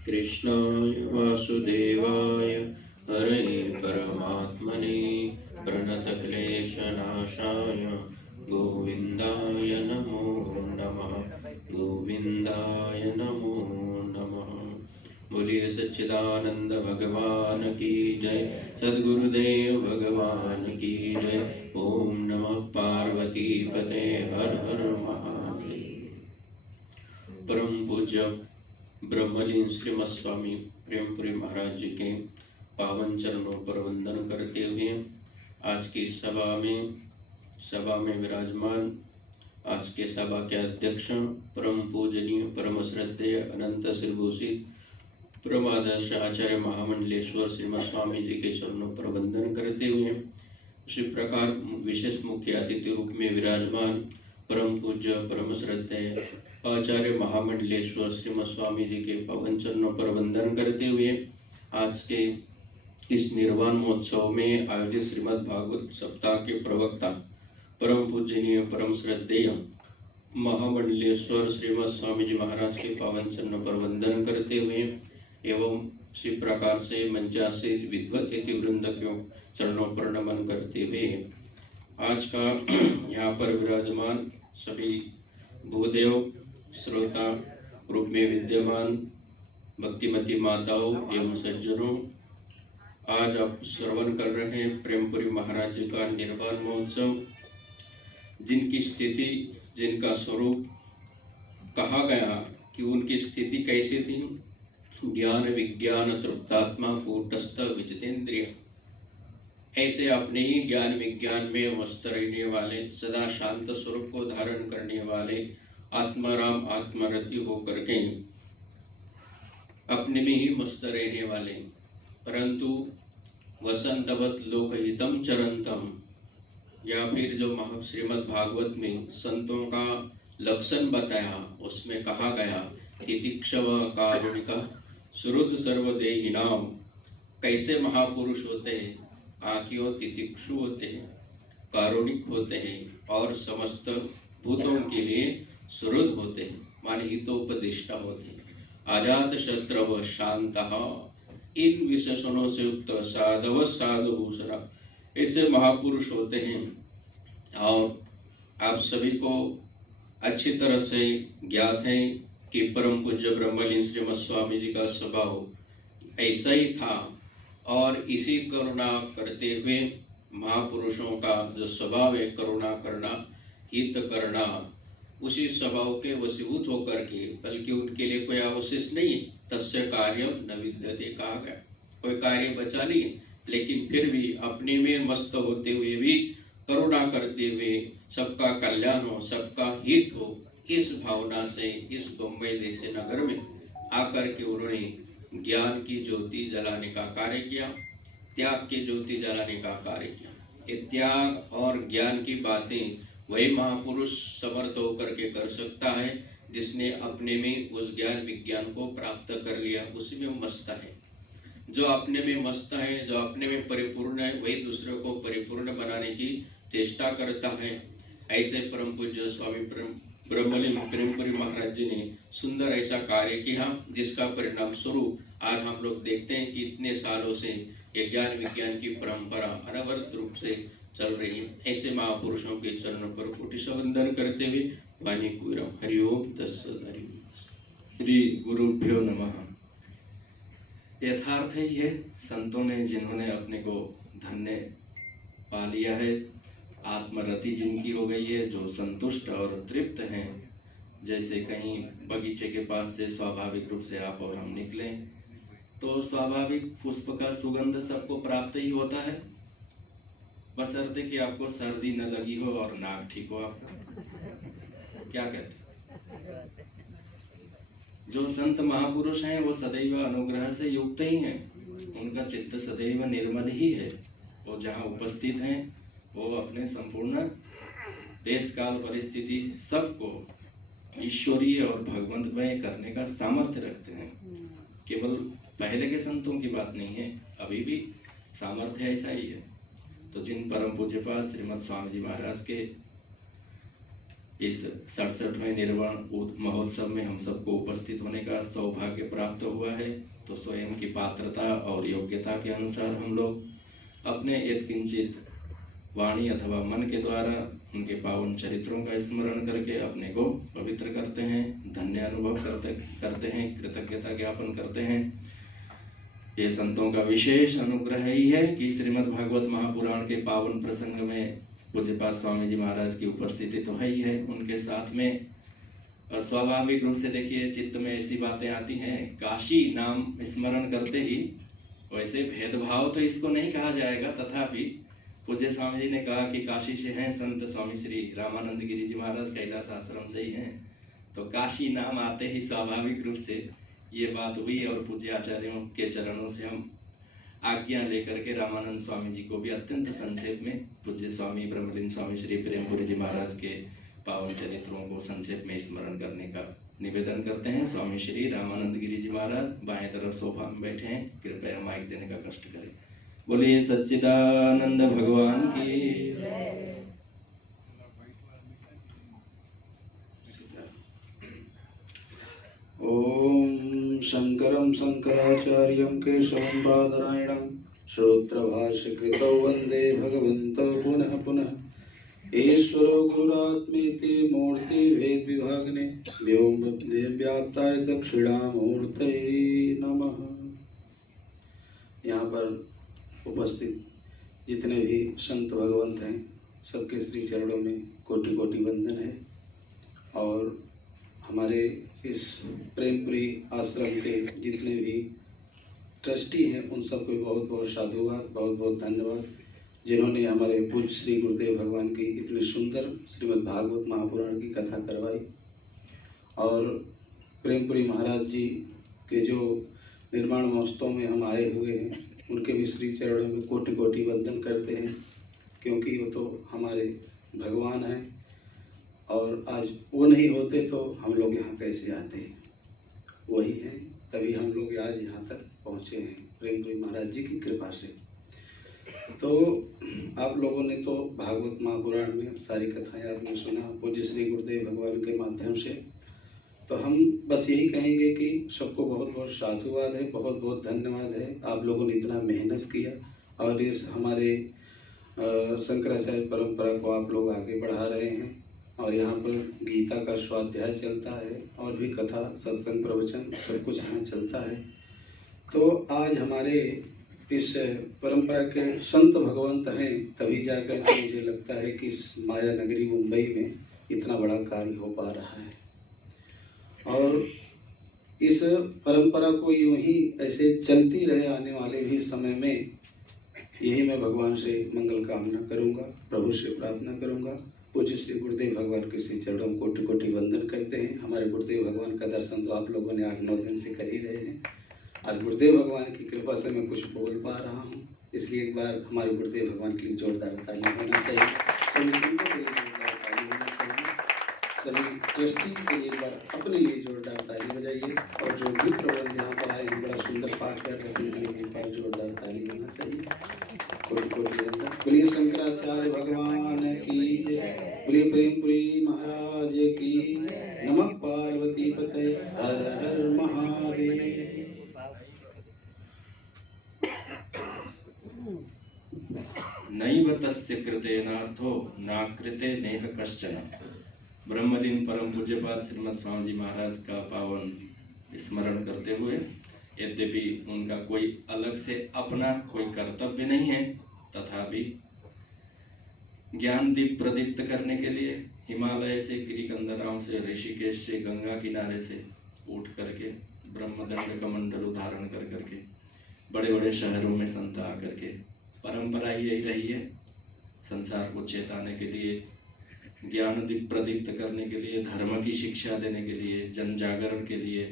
कृष्णाय वासुदेवाय हरे परमात्मने प्रणतक्लेशनाशाय गोविन्दाय नमो नमः। गोविन्दाय नमो नमः। बोलिए सच्चिदानंद भगवान की जय। सद्गुरुदेव भगवान की जय। ओम नमः पार्वती पते हर हर महादेव। परम पूज्य ब्रह्मलीन श्रीमद स्वामी प्रेमपुरी महाराज जी के पावन चरणों पर वंदन करते हुए आज की सभा में विराजमान आज के सभा के अध्यक्ष परम पूजनीय परम श्रद्धेय अनंत श्रीभूषित परमादर्श आचार्य महामंडलेश्वर श्रीमद स्वामी जी के चरणों पर वंदन करते हुए उसी प्रकार विशेष मुख्य अतिथि रूप में विराजमान परम पूज्य परम श्रद्धेय आचार्य महामंडलेश्वर श्रीमद स्वामी जी के पावन चरणों पर वंदन करते हुए आज के इस निर्वाण महोत्सव में आयोजित श्रीमद् भागवत सप्ताह के प्रवक्ता परम पूजनीय परम श्रद्धेय महामंडलेश्वर श्रीमद स्वामी जी महाराज के पावन चरणों पर वंदन करते हुए एवं इसी प्रकार से मंचासीन विद्वत वृंद के चरणों पर नमन करते हुए आज का यहाँ पर विराजमान सभी भूदेव श्रोता रूप में विद्यमान भक्तिमती माताओं एवं सज्जनों, आज आप श्रवण कर रहे हैं प्रेमपुरी महाराज जी का निर्वाण महोत्सव, जिनकी स्थिति जिनका स्वरूप कहा गया कि उनकी स्थिति कैसी थी। ज्ञान विज्ञान तृप्तात्मा कूटस्थ विजितेंद्रिय, ऐसे अपने ही ज्ञान विज्ञान में मस्त रहने वाले सदा शांत स्वरूप को धारण करने वाले आत्माराम आत्मरति होकर के अपने में ही मस्त रहने वाले, परंतु वसंतवत लोकहितम चरंतम, या फिर जो श्रीमद् भागवत में संतों का लक्षण बताया उसमें कहा गया तितिक्षव कारुणिका सुहृद सर्वदेहिनाम, कैसे महापुरुष होते हैं, आकियों तितिक्षु होते हैं, कारुणिक होते हैं और समस्त भूतों के लिए सुहृद होते हैं, माने हितोपदिष्टा होते हैं। अजात शत्रव शांतः, इन विशेषणों से युक्त साधव साधुभूषण, ऐसे महापुरुष होते हैं। और आप सभी को अच्छी तरह से ज्ञात है कि परम पूज्य ब्रह्मलीन श्रीमद स्वामी जी का स्वभाव ऐसा ही था और इसी करुणा करते हुए महापुरुषों का जो स्वभाव है करुणा करना हित करना, उसी स्वभाव के वशीभूत होकर के, बल्कि उनके लिए कोई अवशेष नहीं है, तस्य कार्यम न विद्यते कहा गया, कोई कार्य बचा नहीं है, लेकिन फिर भी अपने में मस्त होते हुए भी करुणा करते हुए सबका कल्याण हो सबका हित हो, इस भावना से इस बम्बई जैसे नगर में आकर के उन्होंने ज्ञान की ज्योति जलाने का कार्य किया, त्याग की ज्योति जलाने का कार्य किया। ये त्याग और ज्ञान की बातें वही महापुरुष समर्थ होकर के कर सकता है जिसने अपने में उस ज्ञान विज्ञान को प्राप्त कर लिया, उसी में मस्त है। जो अपने में मस्त है, जो अपने में परिपूर्ण है, वही दूसरों को परिपूर्ण बनाने की चेष्टा करता है। ऐसे परम पूज्य स्वामी ब्रह्मलीन प्रेमपुरी महाराज जी ने सुंदर ऐसा कार्य किया, जिसका परिणाम स्वरूप आज हम लोग देखते हैं कि इतने सालों से ये ज्ञान विज्ञान की परंपरा अनवरत रूप से चल रही है। ऐसे महापुरुषों के चरणों पर कोटि वंदन करते हुए वाणी कुरम हरिओम तत्सत्। श्री गुरुभ्यो नमः। यथार्थ ही है, संतों ने जिन्होंने अपने को धन्य पा लिया है, आत्मरति जिनकी हो गई है, जो संतुष्ट और तृप्त हैं, जैसे कहीं बगीचे के पास से स्वाभाविक रूप से आप और हम निकलें तो स्वाभाविक पुष्प का सुगंध सबको प्राप्त ही होता है, बशर्ते कि आपको सर्दी न लगी हो और नाक ठीक हो आपका। क्या कहते जो संत महापुरुष हैं वो सदैव अनुग्रह से युक्त ही हैं, उनका चित्त सदैव निर्मल ही है। वो जहाँ उपस्थित हैं वो अपने संपूर्ण देश काल परिस्थिति सबको ईश्वरीय और भगवंतमय करने का सामर्थ्य रखते हैं। केवल पहले के संतों की बात नहीं है, अभी भी सामर्थ्य ऐसा ही है। तो जिन परम पूज्यपाद श्रीमद स्वामी जी महाराज के इस 67वें निर्वाण महोत्सव में हम सबको उपस्थित होने का सौभाग्य प्राप्त हुआ है, तो स्वयं की पात्रता और योग्यता के अनुसार हम लोग अपने यत्किंचित वाणी अथवा मन के द्वारा उनके पावन चरित्रों का स्मरण करके अपने को पवित्र करते हैं, धन्य अनुभव करते हैं, कृतज्ञता ज्ञापन करते हैं। ये संतों का विशेष अनुग्रह ही है कि श्रीमद् भागवत महापुराण के पावन प्रसंग में पूज्यपाद स्वामी जी महाराज की उपस्थिति तो है ही है, उनके साथ में स्वाभाविक रूप से देखिए चित्त में ऐसी बातें आती हैं। काशी नाम स्मरण करते ही, वैसे भेदभाव तो इसको नहीं कहा जाएगा, तथापि पूज्य स्वामी जी ने कहा कि काशी से हैं संत स्वामी श्री रामानंद गिरी जी महाराज, कैलाश आश्रम से ही हैं, तो काशी नाम आते ही स्वाभाविक रूप से ये बात हुई और पूज्य आचार्यों के चरणों से हम आज्ञा लेकर के रामानंद स्वामी जी को भी अत्यंत संक्षेप में पूज्य स्वामी ब्रह्मलीन स्वामी श्री प्रेमपुरी जी महाराज के पावन चरित्रों को संक्षेप में स्मरण करने का निवेदन करते हैं। स्वामी श्री रामानंद गिरी जी महाराज बाएं तरफ सोफा में बैठे हैं, कृपया माइक देने का कष्ट करें। बोलिए सच्चिदानंद भगवान की। ओम शंकरं शंकराचार्यं केशवं बादरायणं श्रोत्रभाष्यकृतौ वन्दे भगवन्तौ पुनः पुनः। ईश्वरो गुरुरात्मेति मूर्तिभेदविभागिने व्योमव्याप्ताय दक्षिणामूर्तये नमः। यहाँ पर उपस्थित जितने भी संत भगवंत हैं सबके श्री चरणों में कोटि कोटि वंदन है। और हमारे इस प्रेमपुरी आश्रम के जितने भी ट्रस्टी हैं उन सबको बहुत बहुत साधुवाद, बहुत बहुत धन्यवाद, जिन्होंने हमारे पूज्य श्री गुरुदेव भगवान की इतनी सुंदर श्रीमद् भागवत महापुराण की कथा करवाई। और प्रेमपुरी महाराज जी के जो निर्माण महोत्सव में हम आए हुए हैं उनके भी श्री चरणों में कोटि कोटि वंदन करते हैं, क्योंकि वो तो हमारे भगवान हैं और आज वो नहीं होते तो हम लोग यहाँ कैसे आते। वही हैं, तभी हम लोग आज यहाँ तक पहुँचे हैं प्रेमपुरी महाराज जी की कृपा से। तो आप लोगों ने तो भागवत महापुराण में सारी कथाएं आपने सुना पूज्य श्री गुरुदेव भगवान के माध्यम से। तो हम बस यही कहेंगे कि सबको बहुत बहुत साधुवाद है, बहुत बहुत धन्यवाद है। आप लोगों ने इतना मेहनत किया और इस हमारे शंकराचार्य परंपरा को आप लोग आगे बढ़ा रहे हैं। और यहाँ पर गीता का स्वाध्याय चलता है और भी कथा सत्संग प्रवचन सब कुछ यहाँ चलता है। तो आज हमारे इस परंपरा के संत भगवंत हैं, तभी जाकर के मुझे लगता है कि इस माया नगरी मुंबई में इतना बड़ा कार्य हो पा रहा है। और इस परंपरा को यूं ही ऐसे चलती रहे आने वाले भी समय में, यही मैं भगवान से मंगल कामना करूंगा, प्रभु से प्रार्थना करूंगा। पूज्य श्री गुरुदेव भगवान के श्री चरणों में कोटि कोटि वंदन करते हैं। हमारे गुरुदेव भगवान का दर्शन तो आप लोगों ने 8-9 दिन से कर ही रहे हैं। आज गुरुदेव भगवान की कृपा से मैं कुछ बोल पा रहा हूँ, इसलिए एक बार हमारे गुरुदेव भगवान के लिए जोरदार ताली होना चाहिए। सभी संतों के लिए जोरदार ताली होना चाहिए। सभी ट्रस्टी के लिए एक बार अपने लिए जोरदार ताली बजाइए। और जो भी प्रबंध यहाँ पर आए हैं, बड़ा सुंदर पाठ कर रहे हैं, उनके लिए एक बार जोरदार ताली होना चाहिए। कोटि कोटि वंदन। बोलिए शंकराचार्य भगवान की जय, बोलिए प्रेमपुरी महाराज की। नमः पार्वती पते, हर हर महादेव। नैव तस्य कृतेनार्थो नाकृते नेह कश्चन। ब्रह्मलीन परम पूज्यपाद श्रीमद स्वामी जी महाराज का पावन स्मरण करते हुए, यद्यपि उनका कोई अलग से अपना कोई कर्तव्य नहीं है, तथापि ज्ञान दीप प्रदीप्त करने के लिए हिमालय से, गिरिकंदराओं से, ऋषिकेश से, गंगा किनारे से उठ करके ब्रह्मदंड कमंडल धारण कर करके बड़े बड़े शहरों में संत आकर के, परंपरा यही रही है, संसार को चेताने के लिए, ज्ञान दीप प्रदीप्त करने के लिए, धर्म की शिक्षा देने के लिए, जन जागरण के लिए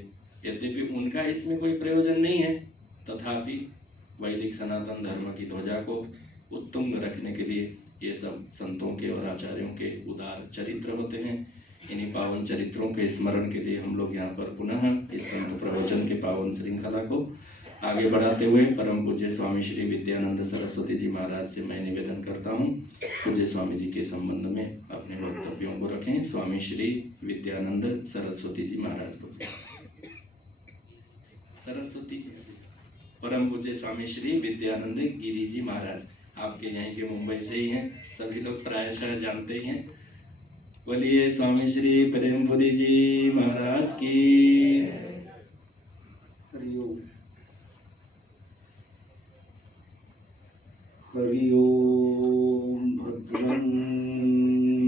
यद्यपि उनका इसमें कोई प्रयोजन नहीं है, तथापि वैदिक सनातन धर्म की ध्वजा को उत्तुंग रखने के लिए ये सब संतों के और आचार्यों के उदार चरित्र होते हैं। इन्हीं पावन चरित्रों के स्मरण के लिए हम लोग यहाँ पर पुनः इस संत प्रवचन के पावन श्रृंखला को आगे बढ़ाते हुए परम पूज्य स्वामी श्री विद्यानंद सरस्वती जी महाराज से मैं निवेदन करता हूँ, पूज्य स्वामी जी के संबंध में अपने वक्तव्यों को रखें। स्वामी श्री विद्यानंद सरस्वती जी महाराज बोले। सरस्वती परम पूज्य स्वामी श्री विद्यानंद गिरी जी महाराज, आपके यहीं के मुंबई से ही हैं, सभी लोग प्रायशः जानते ही हैं। बोलिए स्वामी श्री प्रेमपुरी जी महाराज की। हरिओम। हरि ओम। भद्रं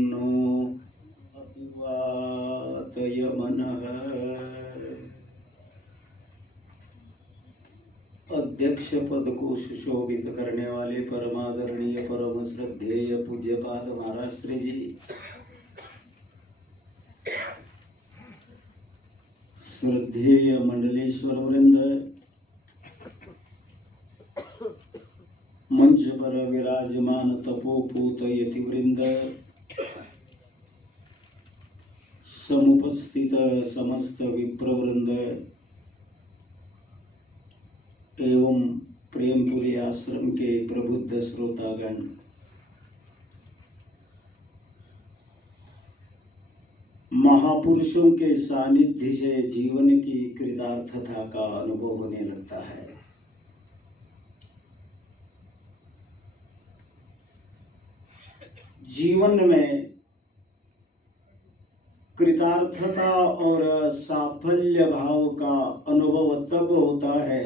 नो अभिवादय मनः। अध्यक्ष पद को सुशोभित करने वाले परमादरणीय परम श्रद्धेय पूज्यपाद महाराज श्री जी, श्रद्धेय मंडलेश्वर वृंद, मंच पर विराजमान तपोपूत यतिवृंद, समुपस्थित समस्त विप्रवृंद एवं प्रेमपुरी आश्रम के प्रबुद्ध श्रोतागण, महापुरुषों के सानिध्य से जीवन की कृतार्थता का अनुभव होने लगता है। जीवन में कृतार्थता और साफल्य भाव का अनुभव तब होता है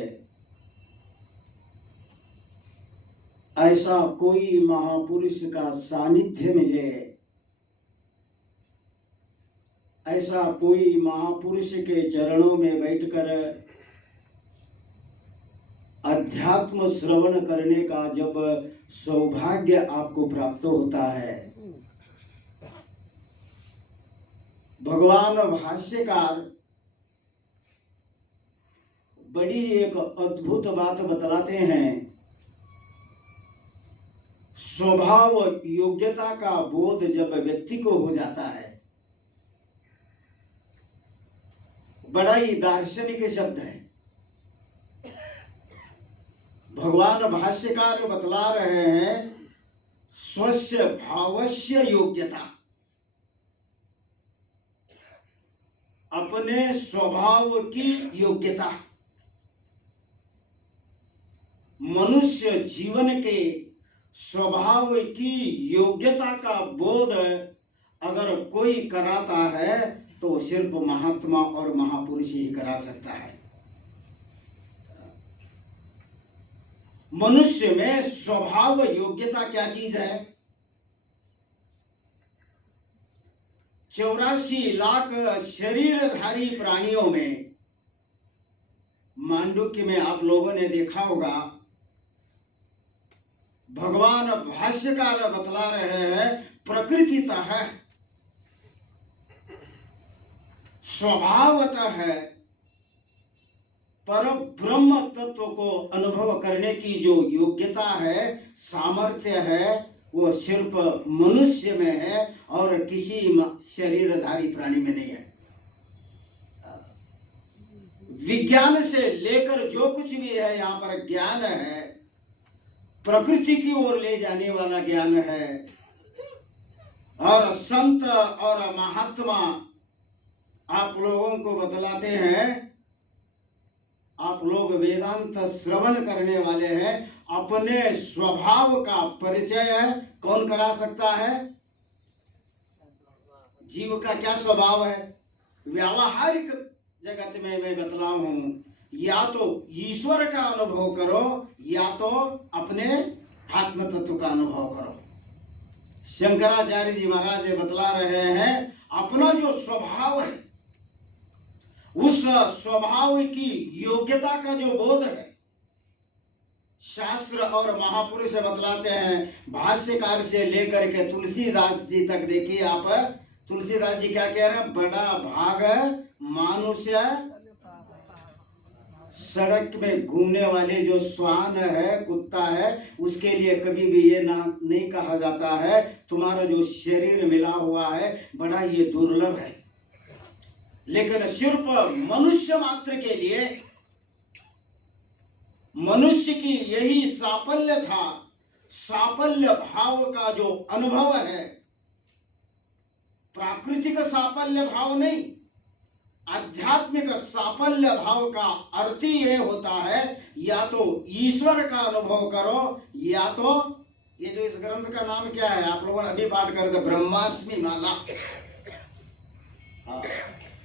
ऐसा कोई महापुरुष का सानिध्य मिले, ऐसा कोई महापुरुष के चरणों में बैठकर अध्यात्म श्रवण करने का जब सौभाग्य आपको प्राप्त होता है। भगवान भाष्यकार बड़ी एक अद्भुत बात बतलाते हैं। स्वभाव योग्यता का बोध जब व्यक्ति को हो जाता है, बड़ा ही दार्शनिक शब्द है। भगवान भाष्यकार बतला रहे हैं स्वस्य भावस्य योग्यता, अपने स्वभाव की योग्यता। मनुष्य जीवन के स्वभाव की योग्यता का बोध अगर कोई कराता है तो सिर्फ महात्मा और महापुरुष ही करा सकता है। मनुष्य में स्वभाव योग्यता क्या चीज है? 84 लाख शरीरधारी प्राणियों में मांडुक्य में आप लोगों ने देखा होगा, भगवान भाष्यकार बतला रहे हैं प्रकृतितः है, स्वभावतः है, पर ब्रह्म तत्व को अनुभव करने की जो योग्यता है, सामर्थ्य है, वो सिर्फ मनुष्य में है और किसी शरीरधारी प्राणी में नहीं है। विज्ञान से लेकर जो कुछ भी है यहाँ पर ज्ञान है, प्रकृति की ओर ले जाने वाला ज्ञान है। और संत और महात्मा आप लोगों को बतलाते हैं, आप लोग वेदांत श्रवण करने वाले हैं, अपने स्वभाव का परिचय कौन करा सकता है? जीव का क्या स्वभाव है? व्यावहारिक जगत में मैं बतलाऊ हूं, या तो ईश्वर का अनुभव करो या तो अपने आत्म तत्व का अनुभव करो। शंकराचार्य जी महाराज बतला रहे हैं अपना जो स्वभाव है, उस स्वभाव की योग्यता का जो बोध है, शास्त्र और महापुरुष बतलाते हैं। भाष्यकार से लेकर के तुलसीदास जी तक देखिए आप, तुलसीदास जी क्या कह रहे हैं? बड़ा भाग मानुष्य सड़क में घूमने वाले जो श्वान है, कुत्ता है, उसके लिए कभी भी ये ना नहीं कहा जाता है तुम्हारा जो शरीर मिला हुआ है बड़ा ये दुर्लभ है। लेकिन सिर्फ मनुष्य मात्र के लिए, मनुष्य की यही साफल्य था, साफल्य भाव का जो अनुभव है, प्राकृतिक साफल्य भाव नहीं, आध्यात्मिक साफल्य भाव का अर्थ ही यह होता है या तो ईश्वर का अनुभव करो या तो ये जो इस ग्रंथ का नाम क्या है आप लोगों ने अभी पाठ कर दिया, ब्रह्मास्मि माला।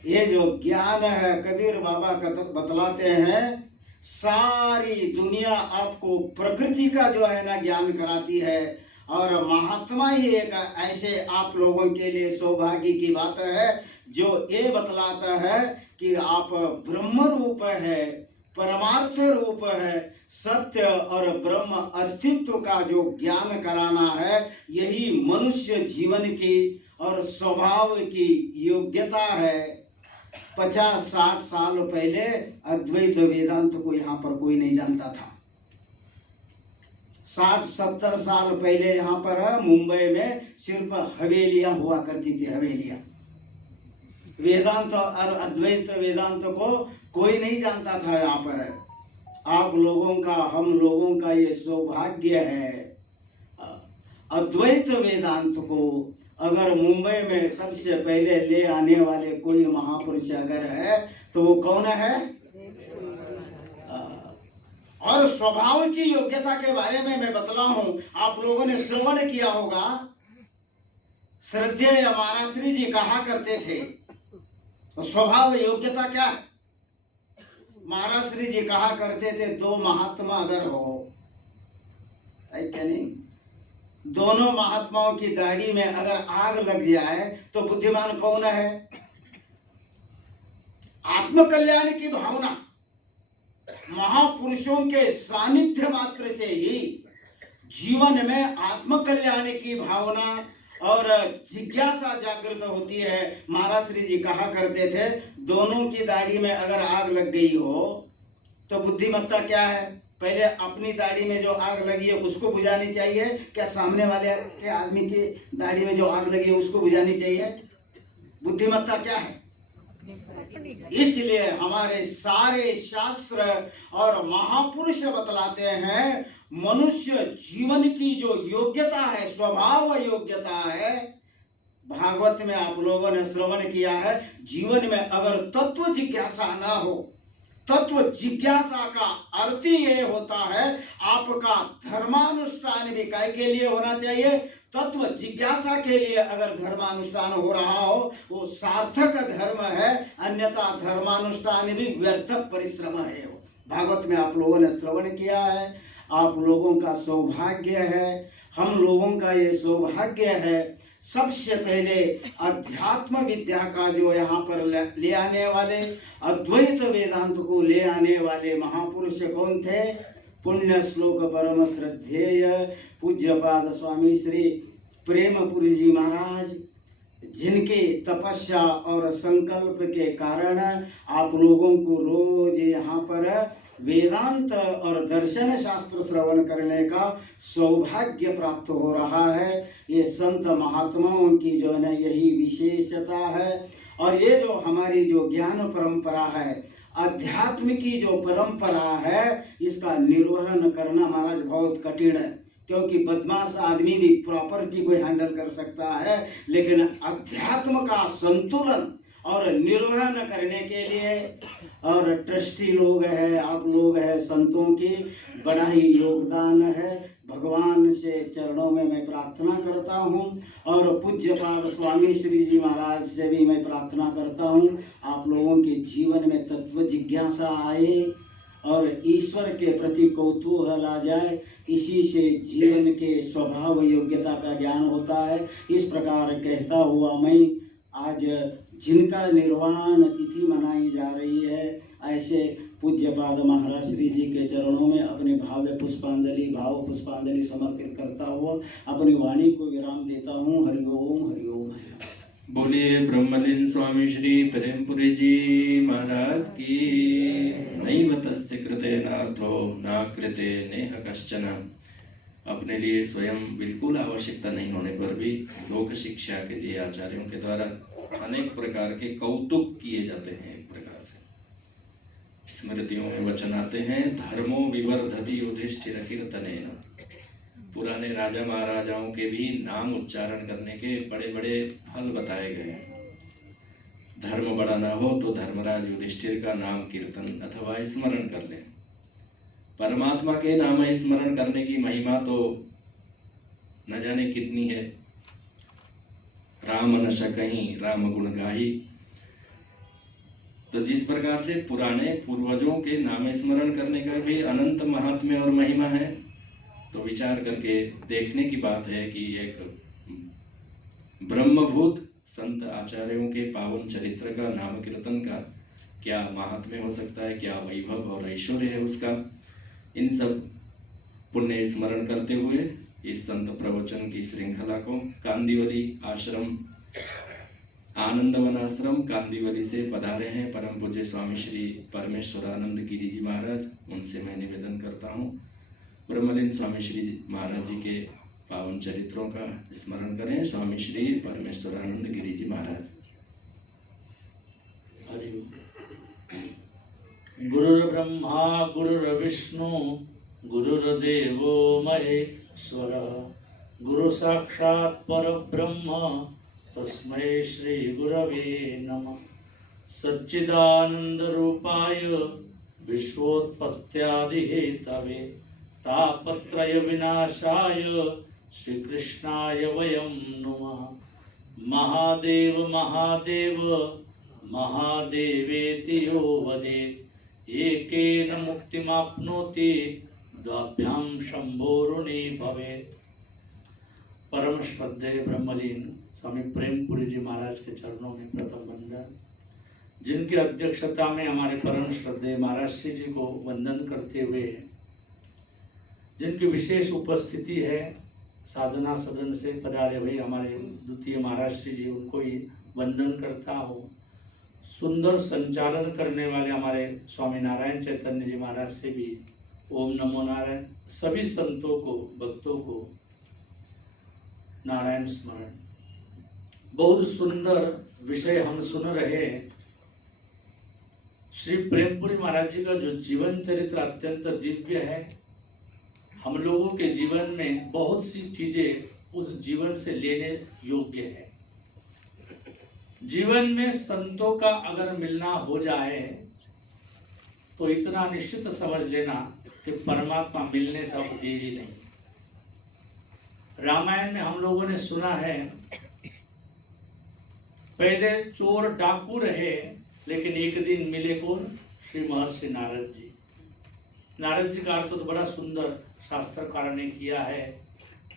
ये जो ज्ञान है कबीर बाबा बतलाते हैं, सारी दुनिया आपको प्रकृति का जो है ना ज्ञान कराती है और महात्मा ही एक ऐसे आप लोगों के लिए सौभाग्य की बात है जो ये बतलाता है कि आप ब्रह्म रूप है, परमार्थ रूप है, सत्य और ब्रह्म अस्तित्व का जो ज्ञान कराना है, यही मनुष्य जीवन की और स्वभाव की योग्यता है। 50-60 साल पहले अद्वैत वेदांत को यहाँ पर कोई नहीं जानता था। 60-70 साल पहले यहाँ पर मुंबई में सिर्फ हवेलियां हुआ करती थी, हवेलियां। वेदांत और अद्वैत वेदांत को कोई नहीं जानता था। यहाँ पर आप लोगों का, हम लोगों का ये सौभाग्य है। अद्वैत वेदांत को अगर मुंबई में सबसे पहले ले आने वाले कोई महापुरुष अगर है तो वो कौन है? और स्वभाव की योग्यता के बारे में मैं बतला हूं, आप लोगों ने श्रवण किया होगा। श्रद्धेय महाराष्ट्री जी कहा करते थे, तो स्वभाव योग्यता क्या है? महाराष्ट्री जी कहा करते थे, दो महात्मा अगर हो, है क्या नहीं? दोनों महात्माओं की दाढ़ी में अगर आग लग जाए तो बुद्धिमान कौन है? आत्मकल्याण की भावना, महापुरुषों के सानिध्य मात्र से ही जीवन में आत्मकल्याण की भावना और जिज्ञासा जागृत होती है। महाराज श्री जी कहा करते थे, दोनों की दाढ़ी में अगर आग लग गई हो तो बुद्धिमत्ता क्या है? पहले अपनी दाढ़ी में जो आग लगी है उसको बुझानी चाहिए, क्या सामने वाले के आदमी की दाढ़ी में जो आग लगी है उसको बुझानी चाहिए? बुद्धिमत्ता क्या है? इसलिए हमारे सारे शास्त्र और महापुरुष बतलाते हैं, मनुष्य जीवन की जो योग्यता है, स्वभाव योग्यता है, भागवत में आप लोगों ने श्रवण किया है, जीवन में अगर तत्व जिज्ञासा ना हो, तत्व जिज्ञासा का अर्थ ही ये होता है आपका धर्मानुष्ठान भी काय के लिए होना चाहिए। तत्व जिज्ञासा के लिए अगर धर्मानुष्ठान हो रहा हो वो सार्थक धर्म है, अन्यथा धर्मानुष्ठान भी व्यर्थ परिश्रम है। भागवत में आप लोगों ने श्रवण किया है, आप लोगों का सौभाग्य है, हम लोगों का ये सौभाग्य है। सबसे पहले अध्यात्म विद्या का जो यहाँ पर ले आने वाले, अद्वैत वेदांत को ले आने वाले महापुरुष कौन थे? पुण्य श्लोक परम श्रद्धेय पूज्यपाद स्वामी श्री प्रेमपुरी जी महाराज, जिनके तपस्या और संकल्प के कारण आप लोगों को रोज यहाँ पर वेदांत और दर्शन शास्त्र श्रवण करने का सौभाग्य प्राप्त हो रहा है। ये संत महात्माओं की जो है ना यही विशेषता है। और ये जो हमारी जो ज्ञान परंपरा है, अध्यात्म की जो परंपरा है, इसका निर्वहन करना महाराज बहुत कठिन है, क्योंकि बदमाश आदमी भी प्रॉपर्टी को हैंडल कर सकता है, लेकिन अध्यात्म का संतुलन और निर्वहन करने के लिए और ट्रस्टी लोग हैं, आप लोग हैं, संतों की बड़ा ही योगदान है। भगवान से चरणों में मैं प्रार्थना करता हूँ और पूज्यपाद स्वामी श्री जी महाराज से भी मैं प्रार्थना करता हूँ, आप लोगों के जीवन में तत्व जिज्ञासा आए और ईश्वर के प्रति कौतूहल आ जाए। इसी से जीवन के स्वभाव योग्यता का ज्ञान होता है। इस प्रकार कहता हुआ मैं आज जिनका निर्वाण तिथि मनाई जा रही है, ऐसे पूज्यपाद महाराज श्री जी के चरणों में अपने भाव पुष्पांजलि समर्पित करता हुआ अपनी वाणी को विराम देता हूँ। हरिओम हरिओम हरिओम। बोलिए ब्रह्मलीन स्वामी श्री प्रेमपुरी जी महाराज की। नैव तस्य कृतेनार्थो न कृते नेह कश्चन। अपने लिए स्वयं बिल्कुल आवश्यकता नहीं होने पर भी लोक शिक्षा के लिए आचार्यों के द्वारा अनेक प्रकार के कौतुक किए जाते हैं। एक प्रकार से स्मृतियों में वचन आते हैं, धर्मो विवर्धति युधिष्ठिर कीर्तनेन। पुराने राजा महाराजाओं के भी नाम उच्चारण करने के बड़े बड़े फल बताए गए हैं। धर्म बढ़ाना हो तो धर्मराज युधिष्ठिर का नाम कीर्तन अथवा स्मरण कर लें। परमात्मा के नाम स्मरण करने की महिमा तो न जाने कितनी है। राम न सकहीं राम गुण गाही। तो जिस प्रकार से पुराने पूर्वजों के नाम स्मरण करने का भी अनंत महात्म्य और महिमा है, तो विचार करके देखने की बात है कि एक ब्रह्मभूत संत आचार्यों के पावन चरित्र का नाम कीर्तन का क्या महात्म्य हो सकता है, क्या वैभव और ऐश्वर्य है उसका। इन सब पुण्य स्मरण करते हुए इस संत प्रवचन की श्रृंखला को कांदिवली आश्रम आनंदवन आश्रम कांदिवली से पधारे हैं परम पूज्य स्वामी श्री परमेश्वरानंद गिरी जी महाराज। उनसे मैं निवेदन करता हूँ ब्रह्मलीन स्वामी श्री महाराज जी के पावन चरित्रों का स्मरण करें। स्वामी श्री परमेश्वरानंद गिरी जी महाराज। गुरुर्ब्रह्मा गुरुर्विष्णु गुरुर्देवो महेश्वर गुरु साक्षात् परब्रह्म तस्मै श्री गुरवे नमः। सच्चिदानंद रूपाय विश्वोत्पत्त्यादि हेतवे तापत्रय विनाशाय श्री कृष्णाय वयं नमः। महादेव महादेव महादेवेति यो वदेत् एकेन मुक्तिमाप्नोति द्वाभ्यां शंभोरुणी भवेत्। परम श्रद्धेय ब्रह्मलीन स्वामी प्रेमपुरी जी महाराज के चरणों में प्रथम वंदन। जिनकी अध्यक्षता में हमारे परम श्रद्धेय महाराज श्री जी को वंदन करते हुए जिनकी विशेष उपस्थिति है, साधना सदन से पधारे हुए हमारे द्वितीय महाराज श्री जी, उनको ही वंदन करता हूँ। सुंदर संचालन करने वाले हमारे स्वामी नारायण चैतन्य जी महाराज से भी ओम नमो नारायण। सभी संतों को, भक्तों को नारायण स्मरण। बहुत सुंदर विषय हम सुन रहे हैं। श्री प्रेमपुरी महाराज जी का जो जीवन चरित्र अत्यंत दिव्य है। हम लोगों के जीवन में बहुत सी चीजें उस जीवन से लेने योग्य है। जीवन में संतों का अगर मिलना हो जाए तो इतना निश्चित समझ लेना कि परमात्मा मिलने से अब देरी नहीं। रामायण में हम लोगों ने सुना है, पहले चोर डाकू रहे, लेकिन एक दिन मिले कौन? श्री महर्षि नारद जी। नारद जी का अर्थ तो बड़ा सुंदर शास्त्रकार ने किया है,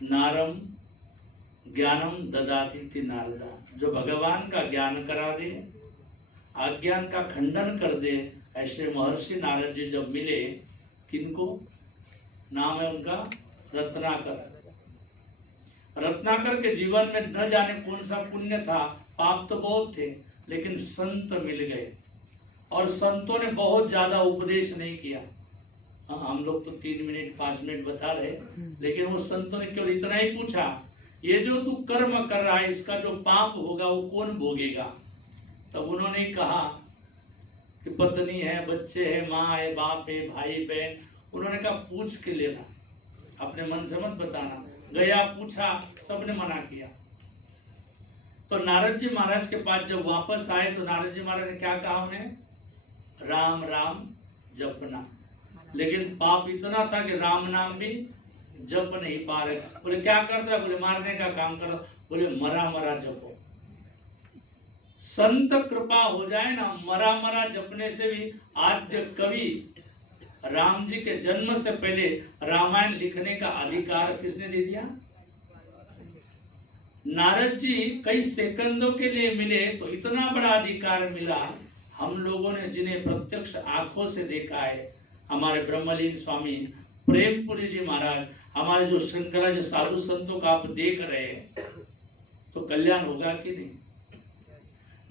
नारम ज्ञानम ददाति इति नारदा। जो भगवान का ज्ञान करा दे, अज्ञान का खंडन कर दे, ऐसे महर्षि नारद जी जब मिले, किनको? नाम है उनका रत्नाकर। रत्नाकर के जीवन में न जाने कौन सा पुण्य था, पाप तो बहुत थे, लेकिन संत मिल गए और संतों ने बहुत ज्यादा उपदेश नहीं किया। हाँ, हम लोग तो 3 मिनट 5 मिनट बता रहे, लेकिन वो संतों ने केवल इतना ही पूछा, ये जो तू कर्म कर रहा है इसका जो पाप होगा वो कौन भोगेगा? तब उन्होंने कहा कि पत्नी है, बच्चे है, माँ है, बाप है, भाई बहन। उन्होंने कहा पूछ के लेना, अपने मन से मत बताना। गया, पूछा, सबने मना किया। तो नारद जी महाराज के पास जब वापस आए तो नारद जी महाराज ने क्या कहा उन्हें? राम राम जपना। लेकिन पाप इतना था कि राम नाम भी जप नहीं पा रहे। बोले क्या करता है? बोले मारने का काम करो। बोले मरा मरा जपो। संत कृपा हो जाए ना, मरा मरा जपने से भी। आद्य कवि राम जी के जन्म से पहले रामायण लिखने का अधिकार किसने दे दिया? नारद जी कई सेकंदों के लिए मिले तो इतना बड़ा अधिकार मिला। हम लोगों ने जिन्हें प्रत्यक्ष आंखों से देखा है, हमारे ब्रह्मलीन स्वामी प्रेमपुरी जी महाराज, हमारे जो श्रृंखला जो साधु संतों का आप देख रहे हैं, तो कल्याण होगा कि नहीं?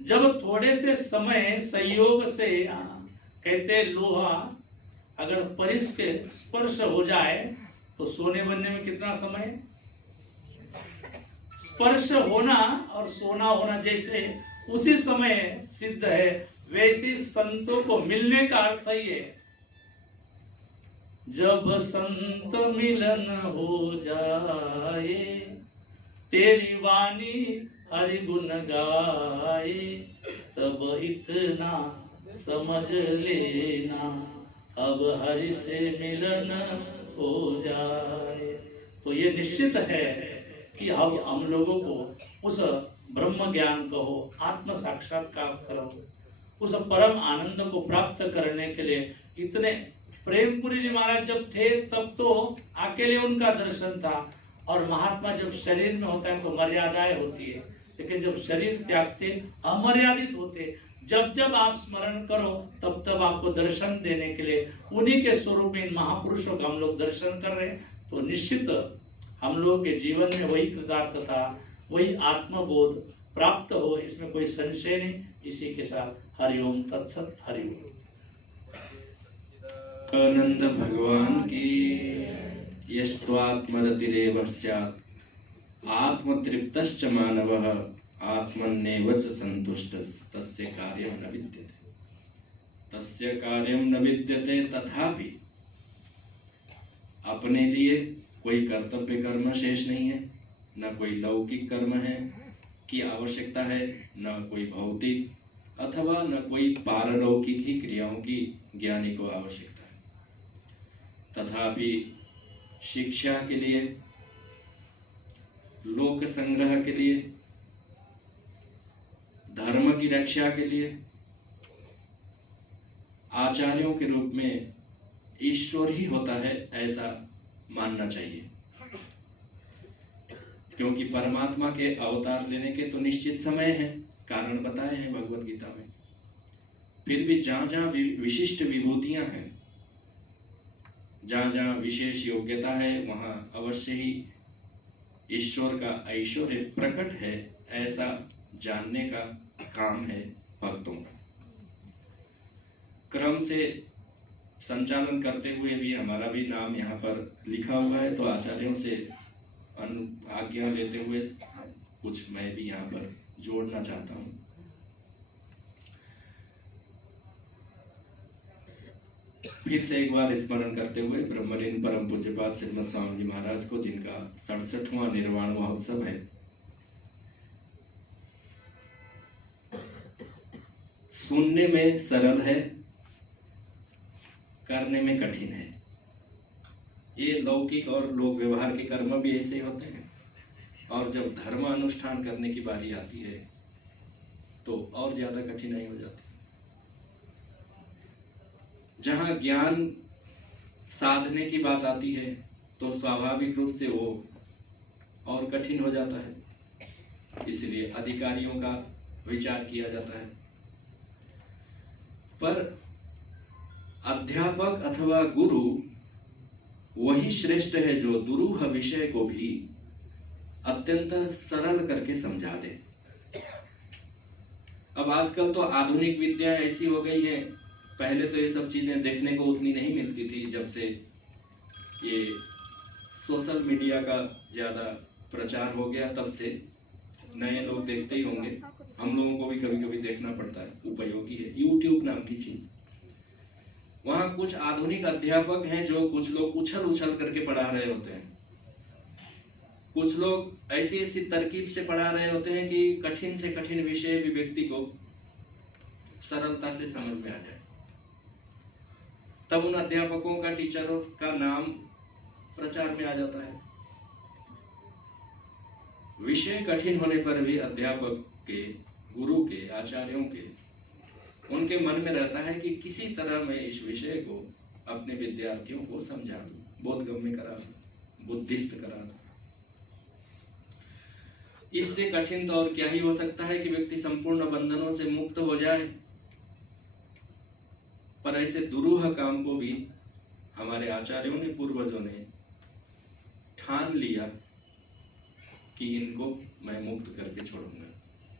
जब थोड़े से समय संयोग से कहते लोहा अगर परिस के स्पर्श हो जाए तो सोने बनने में कितना समय? स्पर्श होना और सोना होना जैसे उसी समय सिद्ध है, वैसे संतों को मिलने का अर्थ ही है। जब संत मिलन हो जाए तेरी वाणी हरि गुण गाए, तब इतना समझ लेना अब हरि से मिलन हो जाए। तो ये निश्चित है कि अब हम लोगों को उस ब्रह्म ज्ञान कहो, आत्म साक्षात्कार करो, उस परम आनंद को प्राप्त करने के लिए इतने प्रेमपुरी जी महाराज जब थे तब तो अकेले उनका दर्शन था, और महात्मा जब शरीर में होता है तो मर्यादाएं होती है, लेकिन जब शरीर त्यागते अमर्यादित होते। जब जब आप स्मरण करो तब तब आपको दर्शन देने के लिए उन्हीं के स्वरूप में इन महापुरुषों का हम लोग दर्शन कर रहे हैं। तो निश्चित हम लोग के जीवन में वही कृतार्थता, वही आत्मबोध प्राप्त हो, इसमें कोई संशय नहीं। इसी के साथ हरिओम तत्सत। हरिओम। आनंद भगवान की यस्त्वात्मरतिरेव स्यात् आत्मतृप्तश्च मानवः आत्मन्नेव च संतुष्टः तस्य कार्यं न विद्यते। तस्य कार्यं न विद्यते, तथापि अपने लिए कोई कर्तव्य कर्म शेष नहीं है, न कोई लौकिक कर्म है की आवश्यकता है, न कोई भौतिक अथवा न कोई पारलौकिक ही क्रियाओं की ज्ञानी को आवश्यकता है। तथापि शिक्षा के लिए, लोक संग्रह के लिए, धर्म की रक्षा के लिए आचार्यों के रूप में ईश्वर ही होता है, ऐसा मानना चाहिए। क्योंकि परमात्मा के अवतार लेने के तो निश्चित समय है, कारण बताए हैं भगवत गीता में। फिर भी जहां जहां विशिष्ट विभूतियां हैं, जहां जहां विशेष योग्यता है, वहां अवश्य ही ईश्वर का ऐश्वर्य प्रकट है, ऐसा जानने का काम है भक्तों का। क्रम से संचालन करते हुए भी हमारा भी नाम यहाँ पर लिखा हुआ है, तो आचार्यों से आज्ञा लेते हुए कुछ मैं भी यहाँ पर जोड़ना चाहता हूँ। फिर से एक बार स्मरण करते हुए ब्रह्मलीन परम पूज्यपाद श्रीमद स्वामी जी महाराज को, जिनका 67वां निर्वाण महोत्सव है, सुनने में सरल है, करने में कठिन है। ये लौकिक और लोक व्यवहार के कर्म भी ऐसे होते हैं, और जब धर्म अनुष्ठान करने की बारी आती है तो और ज्यादा कठिनाई हो जाती है। जहां ज्ञान साधने की बात आती है तो स्वाभाविक रूप से वो और कठिन हो जाता है, इसलिए अधिकारियों का विचार किया जाता है। पर अध्यापक अथवा गुरु वही श्रेष्ठ है जो दुरूह विषय को भी अत्यंत सरल करके समझा दे। अब आजकल तो आधुनिक विद्या ऐसी हो गई है, पहले तो ये सब चीजें देखने को उतनी नहीं मिलती थी। जब से ये सोशल मीडिया का ज्यादा प्रचार हो गया, तब से नए लोग देखते ही होंगे, हम लोगों को भी कभी कभी देखना पड़ता है, उपयोगी है यूट्यूब नाम की चीज। वहां कुछ आधुनिक अध्यापक हैं जो कुछ लोग उछल उछल करके पढ़ा रहे होते हैं, कुछ लोग ऐसी ऐसी तरकीब से पढ़ा रहे होते हैं कि कठिन से कठिन विषय भी व्यक्ति को सरलता से समझ में आ जाए। तब उन अध्यापकों का, टीचरों का नाम प्रचार में आ जाता है। विषय कठिन होने पर भी अध्यापक के, गुरु के, आचार्यों के, उनके मन में रहता है कि किसी तरह मैं इस विषय को अपने विद्यार्थियों को समझा दूं, बोधगम्य करा दूं, बुद्धिस्त करा दूं। इससे कठिन तो और क्या ही हो सकता है कि व्यक्ति संपूर्ण बंधनों से मुक्त हो जाए। पर ऐसे दुरूह काम को भी हमारे आचार्यों ने, पूर्वजों ने ठान लिया कि इनको मैं मुक्त करके छोड़ूंगा।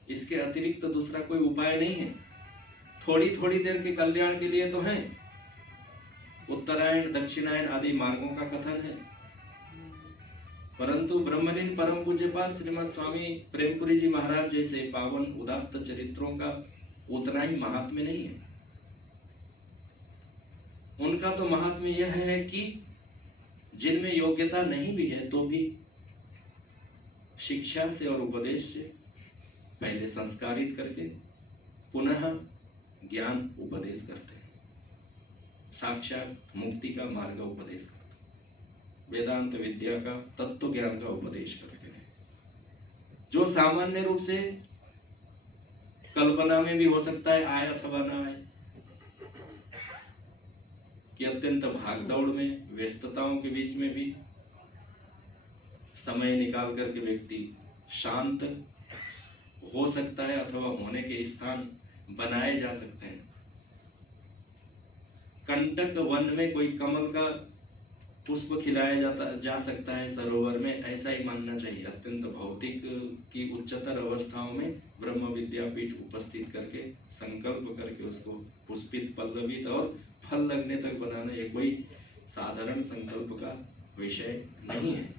इसके अतिरिक्त तो दूसरा कोई उपाय नहीं है। थोड़ी थोड़ी देर के कल्याण के लिए तो है। उत्तरायण दक्षिणायन आदि मार्गों का कथन है, परंतु ब्रह्मलीन परम पूज्यपाद श्रीमद स्वामी प्रेमपुरी जी महाराज जैसे पावन उदात्त चरित्रों का उतना ही महात्म्य नहीं है। उनका तो महात्म्य यह है कि जिनमें योग्यता नहीं भी है तो भी शिक्षा से और उपदेश से पहले संस्कारित करके पुनः ज्ञान उपदेश करते हैं, साक्षात मुक्ति का मार्ग उपदेश करते हैं, वेदांत विद्या का तत्व ज्ञान का उपदेश करते हैं, जो सामान्य रूप से कल्पना में भी हो सकता है आए अथवा ना आए, कि अत्यंत भागदौड़ में व्यस्तताओं के बीच में भी समय निकाल करके व्यक्ति शांत हो सकता है अथवा होने के स्थान बनाए जा सकते हैं। कंटक वन में कोई कमल का पुष्प खिलाया जा सकता है सरोवर में, ऐसा ही मानना चाहिए। अत्यंत भौतिक की उच्चतर अवस्थाओं में ब्रह्म विद्यापीठ उपस्थित करके संकल्प करके उसको पुष्पित पल्लवित और फल लगने तक बनाना ये कोई साधारण संकल्प का विषय नहीं है।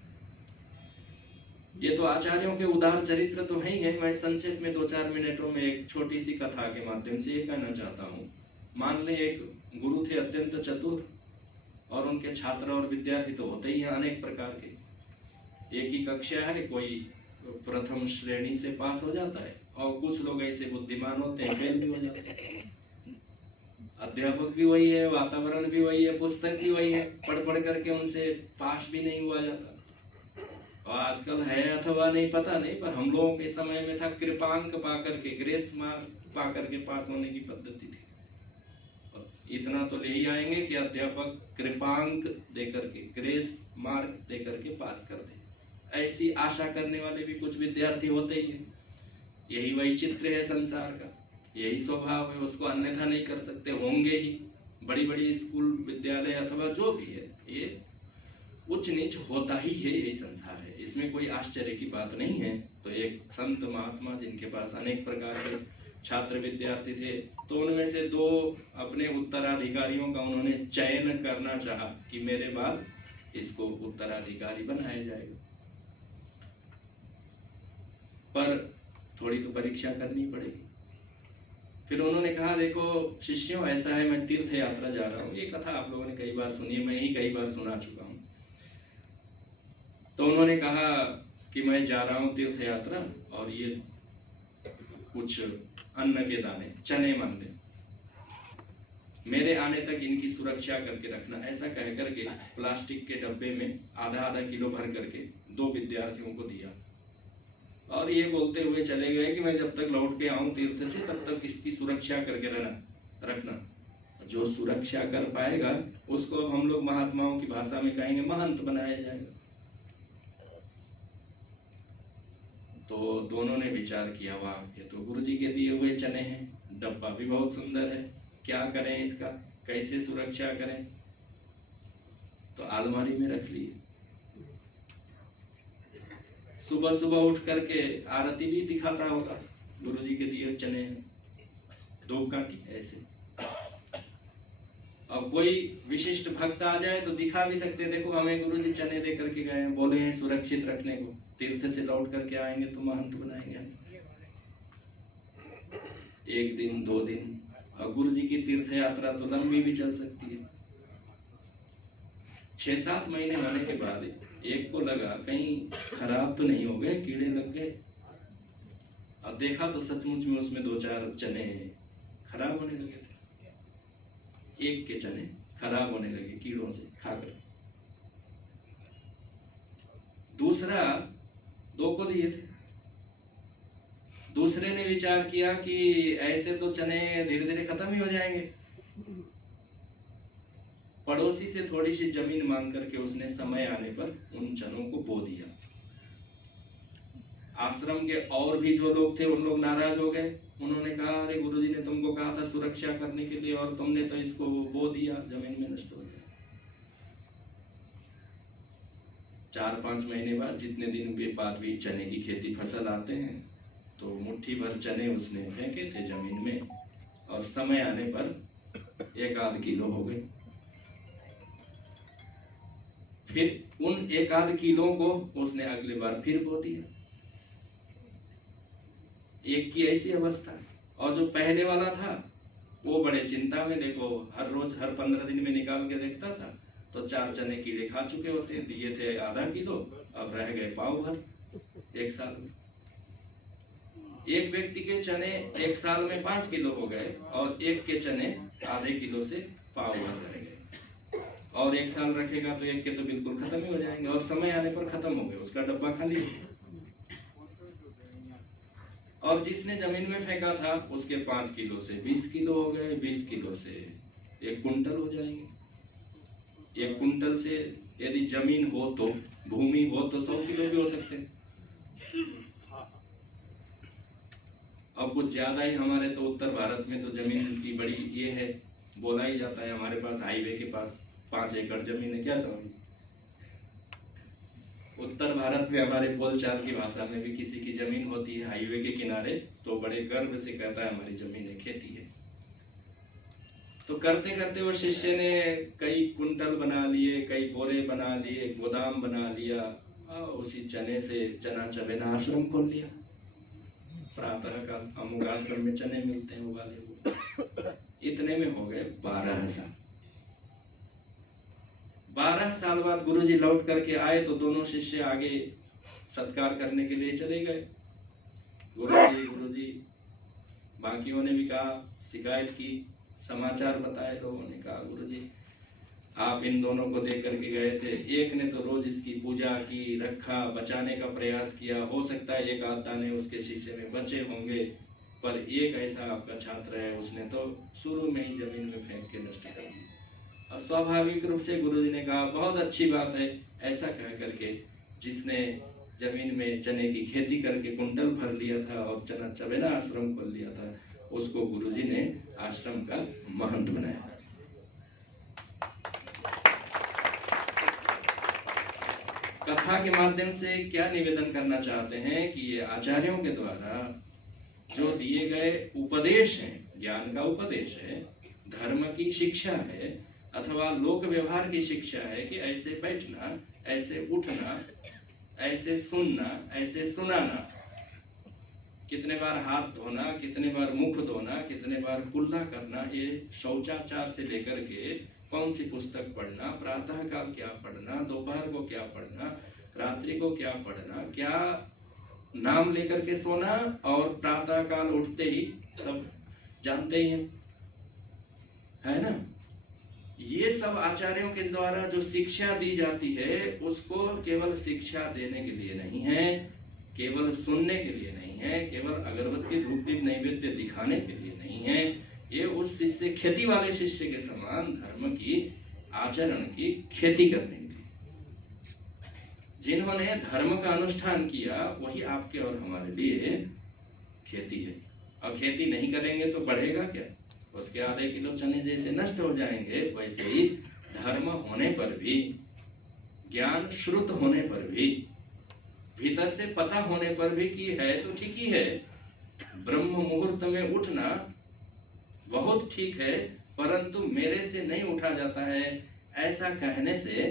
ये तो आचार्यों के उदार चरित्र तो है ही है। मैं संक्षेप में 2-4 मिनटों में एक छोटी सी कथा के माध्यम से ये कहना चाहता हूँ। मान लें एक गुरु थे अत्यंत चतुर, और उनके छात्र और विद्यार्थी तो होते ही हैं अनेक प्रकार के। एक ही कक्षा है, कोई प्रथम श्रेणी से पास हो जाता है और कुछ लोग ऐसे बुद्धिमान होते हैं फेल भी हो जाते हैं। अध्यापक भी वही है, वातावरण भी वही है, पुस्तक भी वही है, पढ़ पढ़ करके उनसे पास भी नहीं हुआ जाता। और आजकल है अथवा नहीं पता नहीं, पर हम लोगों के समय में था कृपांक पा करके, ग्रेस मार्क पा करके पास होने की पद्धति थी। और इतना तो ले ही आएंगे कि अध्यापक कृपांक दे करके, ग्रेस मार्क दे करके पास कर दे। ऐसी आशा करने वाले भी कुछ विद्यार्थी होते ही हैं। यही वही चित्र है संसार का, यही स्वभाव है, उसको अन्यथा नहीं कर सकते, होंगे ही। बड़ी बड़ी स्कूल विद्यालय अथवा जो भी है, ये उच्च नीच होता ही है, यही संसार है, इसमें कोई आश्चर्य की बात नहीं है। तो एक संत महात्मा जिनके पास अनेक प्रकार के छात्र विद्यार्थी थे, तो उनमें से 2 अपने उत्तराधिकारियों का उन्होंने चयन करना चाहा कि मेरे बाद इसको उत्तराधिकारी बनाया जाएगा। पर थोड़ी तो परीक्षा करनी पड़ेगी। फिर उन्होंने कहा, देखो शिष्यों, ऐसा है, मैं तीर्थ यात्रा जा रहा हूँ। ये कथा आप लोगों ने कई बार सुनी है, मैं ही कई बार सुना चुका हूँ। तो उन्होंने कहा कि मैं जा रहा हूँ तीर्थ यात्रा, और ये कुछ अन्न के दाने, चने मान ले, मेरे आने तक इनकी सुरक्षा करके रखना। ऐसा कह करके प्लास्टिक के डब्बे में आधा किलो भर करके 2 विद्यार्थियों को दिया, और ये बोलते हुए चले गए कि मैं जब तक लौट के आऊं तीर्थ से तब तक इसकी सुरक्षा करके रखना। जो सुरक्षा कर पाएगा उसको अब हम लोग महात्माओं की भाषा में कहेंगे महंत बनाया जाएगा। तो दोनों ने विचार किया, वाह, ये तो गुरु जी के दिए हुए चने हैं, डब्बा भी बहुत सुंदर है, क्या करें इसका, कैसे सुरक्षा करें। तो अलमारी में रख लिए। सुबह सुबह उठ करके आरती भी दिखाता होगा, गुरु जी के दिए चने हैं, 2 काटी ऐसे। अब कोई विशिष्ट भक्त आ जाए तो दिखा भी सकते, देखो हमें गुरु जी चने दे करके गए हैं, बोले हैं सुरक्षित रखने को, तीर्थ से लौट करके आएंगे तो महंत बनाएंगे। 1 दिन 2 दिन, और गुरु जी की तीर्थ यात्रा तो लंबी भी चल सकती है। 6-7 महीने होने के बाद एक को लगा कहीं खराब तो नहीं हो गए, कीड़े लग गए। अब देखा तो सचमुच में उसमें 2-4 चने खराब होने लगे थे। एक के चने खराब होने लगे कीड़ों से खाकर। दूसरा 2 को दिए थे। दूसरे ने विचार किया कि ऐसे तो चने धीरे धीरे खत्म ही हो जाएंगे। पड़ोसी से थोड़ी सी जमीन मांग करके उसने समय आने पर उन चनों को बो दिया। आश्रम के और भी जो लोग थे उन लोग नाराज हो गए। उन्होंने कहा, अरे गुरुजी ने तुमको कहा था सुरक्षा करने के लिए और तुमने तो इसको बो दिया, जमीन में नष्ट हो गया। 4-5 महीने बाद जितने दिन के बाद भी चने की खेती फसल आते हैं, तो मुट्ठी भर चने उसने फेंके थे जमीन में और समय आने पर 1-8 किलो हो गए। फिर उन 1-8 किलो को उसने अगली बार फिर बो दिया। एक की ऐसी अवस्था। और जो पहले वाला था वो बड़े चिंता में, देखो हर रोज हर 15 दिन में निकाल के देखता था तो 4 चने कीड़े खा चुके होते, दिए थे आधा किलो, अब रह गए पाव भर 1 साल में। एक व्यक्ति के चने 1 साल में 5 किलो हो गए और एक के चने आधे किलो से पाव भर रह गए। और 1 साल रखेगा तो एक के तो बिल्कुल खत्म ही हो जाएंगे और समय आने पर खत्म हो गए, उसका डब्बा खाली हो गया। और जिसने जमीन में फेंका था उसके 5 किलो से 20 किलो हो गए, 20 किलो से 1 कुंटल हो जाएंगे। 1 कुंटल से यदि जमीन हो तो, भूमि हो तो 100 किलो भी हो सकते हैं। अब कुछ ज्यादा ही हमारे तो उत्तर भारत में तो जमीन की बड़ी ये है, बोला ही जाता है हमारे पास हाईवे के पास 5 एकड़ जमीन है। क्या समझ, उत्तर भारत में हमारे बोलचाल की भाषा में भी किसी की जमीन होती है हाईवे के किनारे तो बड़े गर्व से कहता है हमारी जमीन है, खेती है। तो करते करते वो शिष्य ने कई कुंटल बना लिए, कई बोरे बना लिए, गोदाम बना लिया और उसी चने से चना चबेना आश्रम खोल लिया। प्रातः काल अमुक आश्रम में चने मिलते हैं उबाले हुए। इतने में हो गए 12 साल। 12 साल बाद गुरुजी लौट करके आए तो दोनों शिष्य आगे सत्कार करने के लिए चले गए। गुरुजी बाकियों ने भी कहा, शिकायत की, समाचार बताए। लोगों ने कहा गुरुजी आप इन दोनों को देख करके गए थे, एक ने तो रोज इसकी पूजा की, रखा, बचाने का प्रयास किया, हो सकता है 1-8 दाने उसके शीशे में बचे होंगे, पर एक ऐसा आपका छात्र है उसने तो शुरू में ही जमीन में फेंक के नष्ट कर दिया। और स्वाभाविक रूप से गुरुजी ने कहा बहुत अच्छी बात है। ऐसा कह करके जिसने जमीन में चने की खेती करके कुंटल भर लिया था और चना चबेना आश्रम खोल लिया था, उसको गुरुजी ने आश्रम का महंत बनाया। कथा के माध्यम से क्या निवेदन करना चाहते हैं कि ये आचार्यों के द्वारा जो दिए गए उपदेश हैं, ज्ञान का उपदेश है, धर्म की शिक्षा है अथवा लोक व्यवहार की शिक्षा है कि ऐसे बैठना, ऐसे उठना, ऐसे सुनना, ऐसे सुनाना, कितने बार हाथ धोना, कितने बार मुख धोना, कितने बार कुल्ला करना, ये शौचाचार से लेकर के कौन सी पुस्तक पढ़ना, प्रातः काल क्या पढ़ना, दोपहर को क्या पढ़ना, रात्रि को क्या पढ़ना, क्या नाम लेकर के सोना और प्रातः काल उठते ही सब जानते ही हैं, है ना। ये सब आचार्यों के द्वारा जो शिक्षा दी जाती है उसको केवल शिक्षा देने के लिए नहीं है, केवल सुनने के लिए नहीं है, केवल अगरबत्ती धूप दीप नैवेद्य दिखाने के लिए नहीं है। ये उस शिष्य, खेती वाले शिष्य के समान धर्म की, आचरण की खेती करने के लिए, जिन्होंने धर्म का अनुष्ठान किया वही आपके और हमारे लिए खेती है। और खेती नहीं करेंगे तो बढ़ेगा क्या? उसके आधे किलो चने जैसे नष्ट हो जाएंगे, वैसे ही धर्म होने पर भी, ज्ञान श्रुत होने पर भी, भीतर से पता होने पर भी कि है तो ठीक ही है, ब्रह्म मुहूर्त में उठना बहुत ठीक है, परंतु मेरे से नहीं उठा जाता है, ऐसा कहने से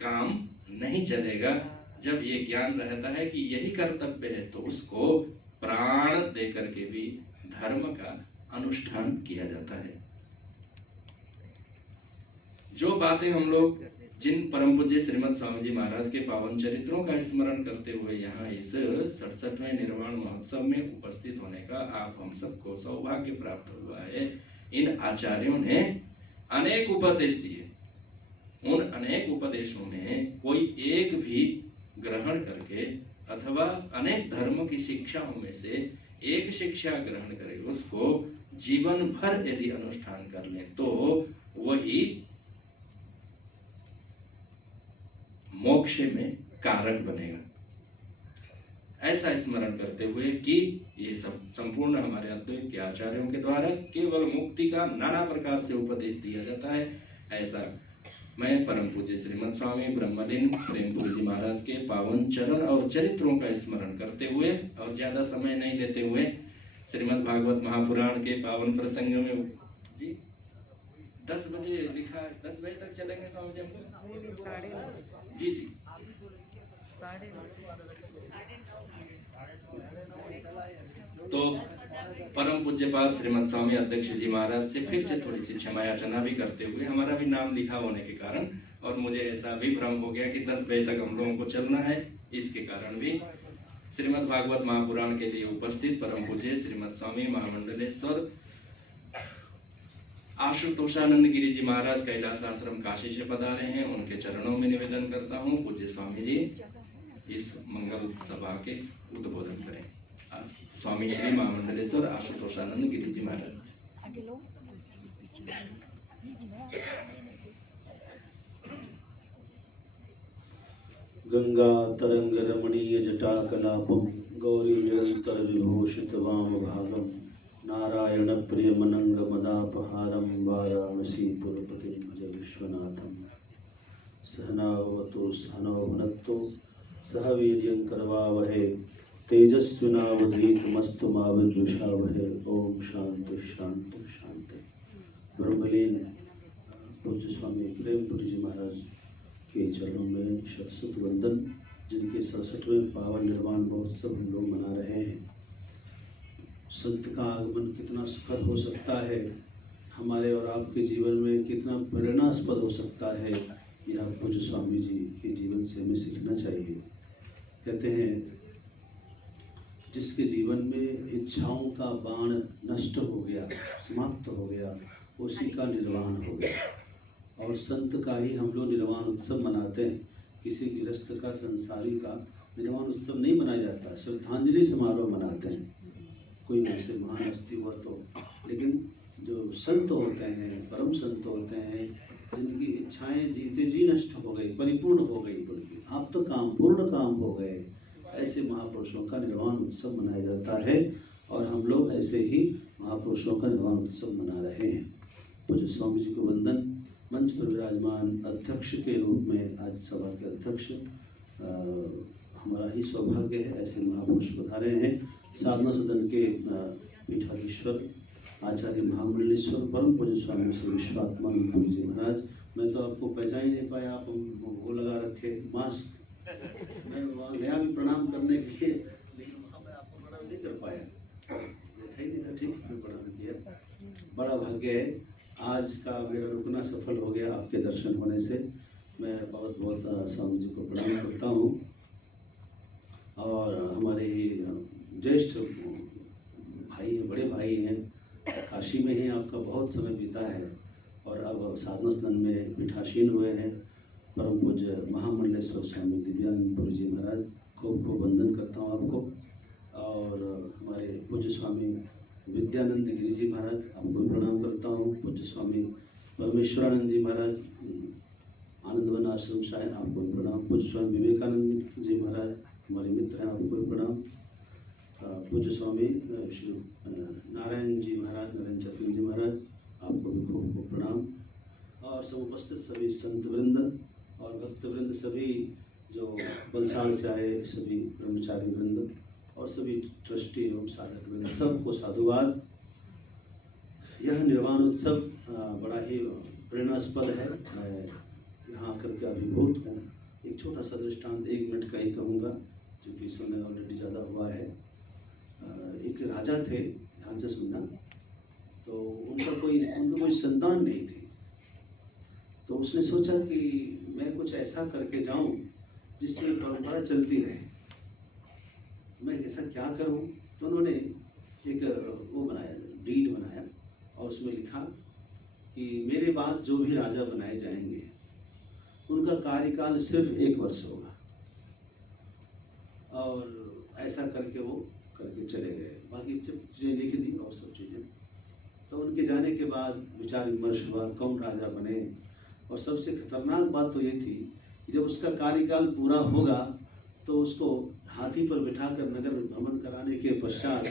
काम नहीं चलेगा। जब ये ज्ञान रहता है कि यही कर्तव्य है तो उसको प्राण देकर के भी धर्म का अनुष्ठान किया जाता है। जो बातें हम लोग जिन परम पूज्य श्रीमद स्वामी जी महाराज के पावन चरित्रों का स्मरण करते हुए यहाँ इस 67वें निर्वाण महोत्सव में उपस्थित होने का आप हम सबको सौभाग्य प्राप्त हुआ है। इन आचार्यों ने अनेक उपदेश दिए, उन अनेक उपदेशों में कोई एक भी ग्रहण करके अथवा अनेक धर्मों की शिक्षाओं में से एक शिक्षा ग्रहण करे, उसको जीवन भर यदि अनुष्ठान कर ले तो वही मोक्ष में कारक बनेगा। ऐसा स्मरण करते हुए कि ये सब संपूर्ण हमारे अद्वैत के आचार्यों के द्वारा केवल मुक्ति का नाना प्रकार से उपदेश दिया जाता है, ऐसा मैं परम पूज्य श्रीमद स्वामी ब्रह्मलीन प्रेमपुरी जी महाराज के पावन चरण और चरित्रों का स्मरण करते हुए और ज्यादा समय नहीं लेते हुए श्रीमद् भागवत महापुराण के पावन प्रसंग में जी 10 बजे लिखा है, 10 बजे तक चलेंगे स्वामी जी हम जी जी तो परम पूज्यपाद श्रीमद स्वामी अध्यक्ष जी महाराज से फिर से थोड़ी सी क्षमा याचना भी करते हुए, हमारा भी नाम लिखा होने के कारण और मुझे ऐसा भी भ्रम हो गया कि 10 बजे तक हम लोगों को चलना है, इसके कारण भी श्रीमद् भागवत महापुराण के लिए उपस्थित परम पूज्य श्रीमद स्वामी महामंडलेश्वर आशुतोषानंद गिरी जी महाराज कैलाश आश्रम काशी से पधारे हैं, उनके चरणों में निवेदन करता हूँ पूज्य स्वामी जी इस मंगल सभा के उद्बोधन करें। स्वामी श्री महामंडलेश्वर आशुतोषानंद गिरी जी महाराज। गंगा तरंग रमणीय जटाकलापम गौरी निरंतर विभूषित वाम भागम नारायण प्रिय मनंग मदापहारम वाराणसी पुरपति भज विश्वनाथम सहनावतु सहनौ भुनक्तु सह वीर्यं करवावहै तेजस्विनावधीतमस्तु मा विद्विषावहै। ओम शांति शांति शांति। ब्रह्मलीन पूज्य स्वामी प्रेमपुरी जी महाराज के चरणों में शत वंदन, जिनके 67वें पावन निर्वाण महोत्सव हम लोग मना रहे हैं। संत का आगमन कितना सुखद हो सकता है, हमारे और आपके जीवन में कितना प्रेरणास्पद हो सकता है, यह पूज्य स्वामी जी के जीवन से हमें सीखना चाहिए। कहते हैं जिसके जीवन में इच्छाओं का बाण नष्ट हो गया, समाप्त हो गया, उसी का निर्वाण हो गया। और संत का ही हम लोग निर्वाण उत्सव मनाते हैं। किसी गृहस्थ का, संसारी का निर्वाण उत्सव नहीं मनाया जाता, श्रद्धांजलि समारोह मनाते हैं। कोई ऐसे महान हस्ती हुआ तो, लेकिन जो संत होते हैं, परम संत होते हैं, जिनकी इच्छाएं जीते जी नष्ट हो गई, परिपूर्ण हो गई, उनकी आप तो काम पूर्ण काम हो गए, ऐसे महापुरुषों का निर्वाण उत्सव मनाया जाता है। और हम लोग ऐसे ही महापुरुषों का निर्वाण उत्सव मना रहे हैं। पूज्य स्वामी जी को वंदन। मंच पर विराजमान अध्यक्ष के रूप में आज सभा के अध्यक्ष हमारा ही सौभाग्य है, ऐसे महापुरुष पधारे हैं। साधना सदन के पीठाधीश्वर आचार्य महामंडलेश्वर परम पूज्य स्वामी श्री विश्वात्मानंद पुरी जी महाराज। मैं तो आपको पहचान ही नहीं पाया, आप वो लगा रखे मास्क, मैं वहाँ गया भी प्रणाम करने के लिए, लेकिन वहाँ मैं आपको प्रणाम नहीं कर पाया, देखा ही नहीं था। ठीक मैं प्रणाम किया, बड़ा भाग्य है। आज का मेरा रुकना सफल हो गया आपके दर्शन होने से। मैं बहुत बहुत स्वामी जी को प्रणाम करता हूँ। और हमारे ज्येष्ठ भाई हैं, बड़े भाई हैं, काशी में ही आपका बहुत समय बीता है और अब साधना सदन में पीठासीन हुए हैं। परम पूज्य महामंडलेश्वर स्वामी दिव्यानंद पुरी जी महाराज, खूब खूब वंदन करता हूँ आपको। और हमारे पूज्य स्वामी विद्यानंद गिरी जी महाराज, आपको प्रणाम करता हूँ। पूज्य स्वामी परमेश्वरानंद जी महाराज आनंदवन आश्रम शायद, आपको प्रणाम। पूज्य स्वामी विवेकानंद जी महाराज हमारे मित्र हैं, आपको प्रणाम। पूज्य स्वामी श्री नारायण जी महाराज, नारायण चतुर्वेदी जी महाराज, आपको भी खूब खूब प्रणाम। और समुपस्थित सभी संत वृंद और भक्त वृंद, सभी जो बलसाड़ से आए सभी ब्रह्मचारी वृंद और सभी ट्रस्टी एवं साधक वृंद, सबको साधुवाद। यह निर्वाण उत्सव बड़ा ही प्रेरणास्पद है। मैं यहाँ आकर के अभिभूत हूँ। एक छोटा सा दृष्टांत 1 मिनट का ही कहूँगा, क्योंकि समय ऑलरेडी ज़्यादा हुआ है। एक राजा थे, ध्यान से सुनना। तो उनका कोई संतान नहीं थी। तो उसने सोचा कि मैं कुछ ऐसा करके जाऊं जिससे परंपरा चलती रहे, मैं ऐसा क्या करूं। तो उन्होंने एक वो बनाया, डीड बनाया और उसमें लिखा कि मेरे बाद जो भी राजा बनाए जाएंगे उनका कार्यकाल सिर्फ 1 वर्ष होगा। और ऐसा करके वो करके चले गए। बाकी सब चीज़ें लिख दी और सब चीज़ें। तो उनके जाने के बाद विचार विमर्श हुआ कौन राजा बने। और सबसे खतरनाक बात तो ये थी कि जब उसका कार्यकाल पूरा होगा तो उसको हाथी पर बिठाकर नगर भ्रमण कराने के पश्चात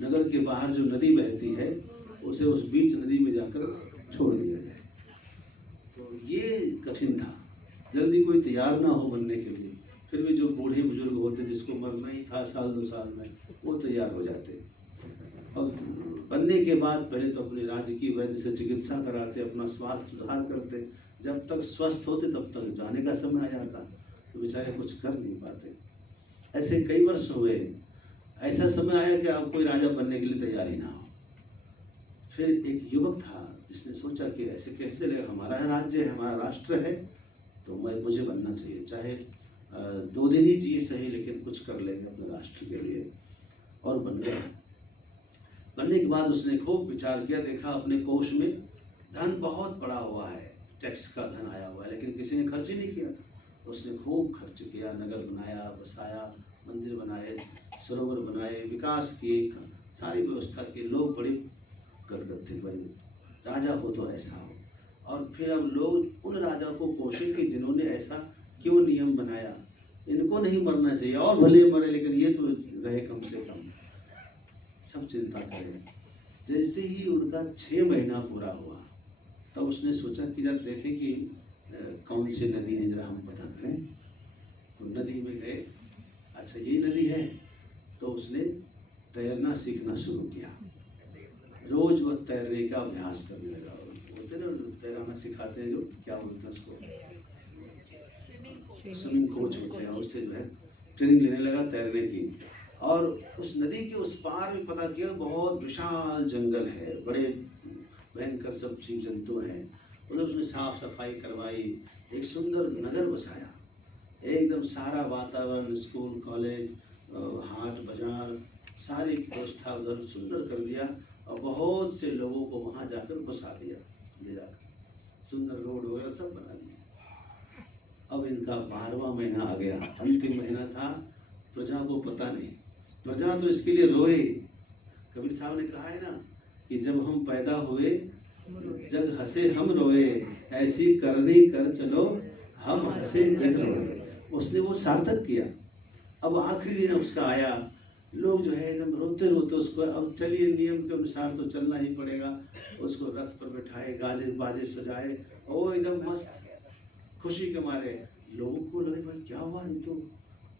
नगर के बाहर जो नदी बहती है उसे उस बीच नदी में जाकर छोड़ दिया जाए। तो तो ये कठिन था, जल्दी कोई तैयार ना हो बनने के लिए, फिर भी जो बूढ़े बुजुर्ग होते जिसको मरना ही था साल 2 साल में, वो तैयार हो जाते। और बनने के बाद पहले तो अपने राज्य की वैद्य से चिकित्सा कराते, अपना स्वास्थ्य सुधार करते, जब तक स्वस्थ होते तब तक जाने का समय आ जाता, तो बेचारे कुछ कर नहीं पाते। ऐसे कई वर्ष हुए, ऐसा समय आया कि अब कोई राजा बनने के लिए तैयार ही ना हो। फिर एक युवक था जिसने सोचा कि ऐसे कैसे चलेगा, हमारा राज्य है, हमारा राष्ट्र है, तो मुझे बनना चाहिए, चाहे 2 दिन ही जिए सही, लेकिन कुछ कर लेंगे अपने राष्ट्र के लिए। और बन गया। बनने के बाद उसने खूब विचार किया, देखा अपने कोष में धन बहुत पड़ा हुआ है, टैक्स का धन आया हुआ है, लेकिन किसी ने खर्च ही नहीं किया। उसने खूब खर्च किया, नगर बनाया, बसाया, मंदिर बनाए, सरोवर बनाए, विकास किए, सारी व्यवस्था की। लोग बड़े गदगद थे, भाई राजा हो तो ऐसा हो। और फिर अब लोग उन राजा को कोशिश की जिन्होंने ऐसा क्यों नियम बनाया, इनको नहीं मरना चाहिए, और भले मरे लेकिन ये तो रहे कम से कम। सब चिंता करें। जैसे ही उनका 6 महीना पूरा हुआ, तब उसने सोचा कि जरा देखें कि कौन सी नदी है, जरा हम पता करें। तो नदी में गए, अच्छा ये नदी है, तो उसने तैरना सीखना शुरू किया। रोज वह तैरने का अभ्यास करने लगा। बोलते ना तैराना सिखाते हैं जो, क्या बोलते हैं उसको, स्विमिंग कोच होते हैं, उससे जो है ट्रेनिंग लेने लगा तैरने की। और उस नदी के उस पार में पता किया बहुत विशाल जंगल है, बड़े भयंकर सब जीव जंतु हैं। उधर उसने साफ सफाई करवाई, एक सुंदर नगर बसाया, एकदम सारा वातावरण, स्कूल कॉलेज, हाट बाजार, सारी व्यवस्था उधर सुंदर कर दिया। और बहुत से लोगों को वहाँ जाकर बसा दिया, ले जाकर सुंदर रोड वगैरह सब बना दिया। अब इनका 12वां महीना आ गया, अंतिम महीना था। प्रजा को पता नहीं, प्रजा तो इसके लिए रोए। कबीर साहब ने कहा है ना कि जब हम पैदा हुए जग हंसे हम रोए, ऐसी करनी कर चलो हम हंसे जग रोए। उसने वो सार्थक किया। अब आखिरी दिन उसका आया, लोग जो है एकदम रोते रोते उसको, अब चलिए नियम के अनुसार तो चलना ही पड़ेगा। उसको रथ पर बैठाए, गाजे बाजे सजाए, और एकदम मस्त खुशी के मारे। लोगों को लगे भाई क्या हुआ,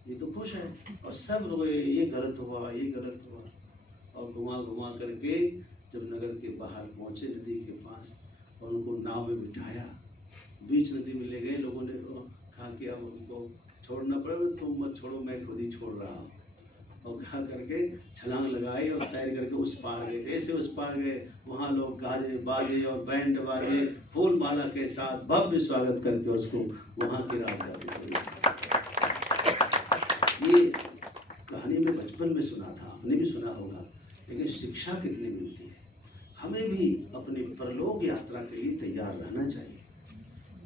ये तो खुश है। और सब रोए, ये गलत हुआ, ये गलत हुआ। और घुमा घुमा करके जब नगर के बाहर पहुंचे, नदी के पास, और उनको नाव में बिठाया, बीच नदी में ले गए। लोगों ने कहा कि अब उनको छोड़ना पड़ेगा, तुम मत छोड़ो, मैं खुद ही छोड़ रहा हूँ। और कहा करके छलांग लगाई और तैर करके उस पार गए। ऐसे उस पार गए, वहाँ लोग गाजे बाजे और बैंड बाजे फूल माला के साथ भव्य स्वागत करके उसको वहाँ की राजधानी। ये कहानी में बचपन में सुना था, आपने भी सुना होगा, लेकिन शिक्षा कितनी मिलती है। हमें भी अपनी परलोक यात्रा के लिए तैयार रहना चाहिए,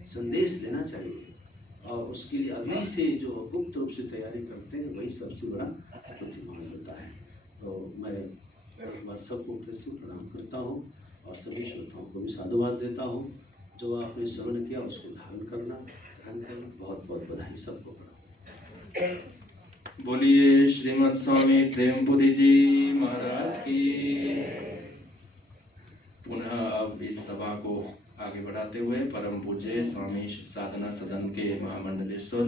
संदेश लेना चाहिए। और उसके लिए अभी से जो गुप्त रूप से तैयारी करते हैं, वही सबसे बड़ा बुद्धिमान होता है। तो मैं एक बार सबको फिर से प्रणाम करता हूँ और सभी श्रोताओं को भी साधुवाद देता हूँ। जो आपने श्रवण किया उसको धारण करना, ग्रहण करना। बहुत बहुत बधाई सबको। बोलिए श्रीमद स्वामी प्रेमपुरी जी महाराज की। पुनः अब इस सभा को आगे बढ़ाते हुए परम पूज्य स्वामी साधना सदन के महामंडलेश्वर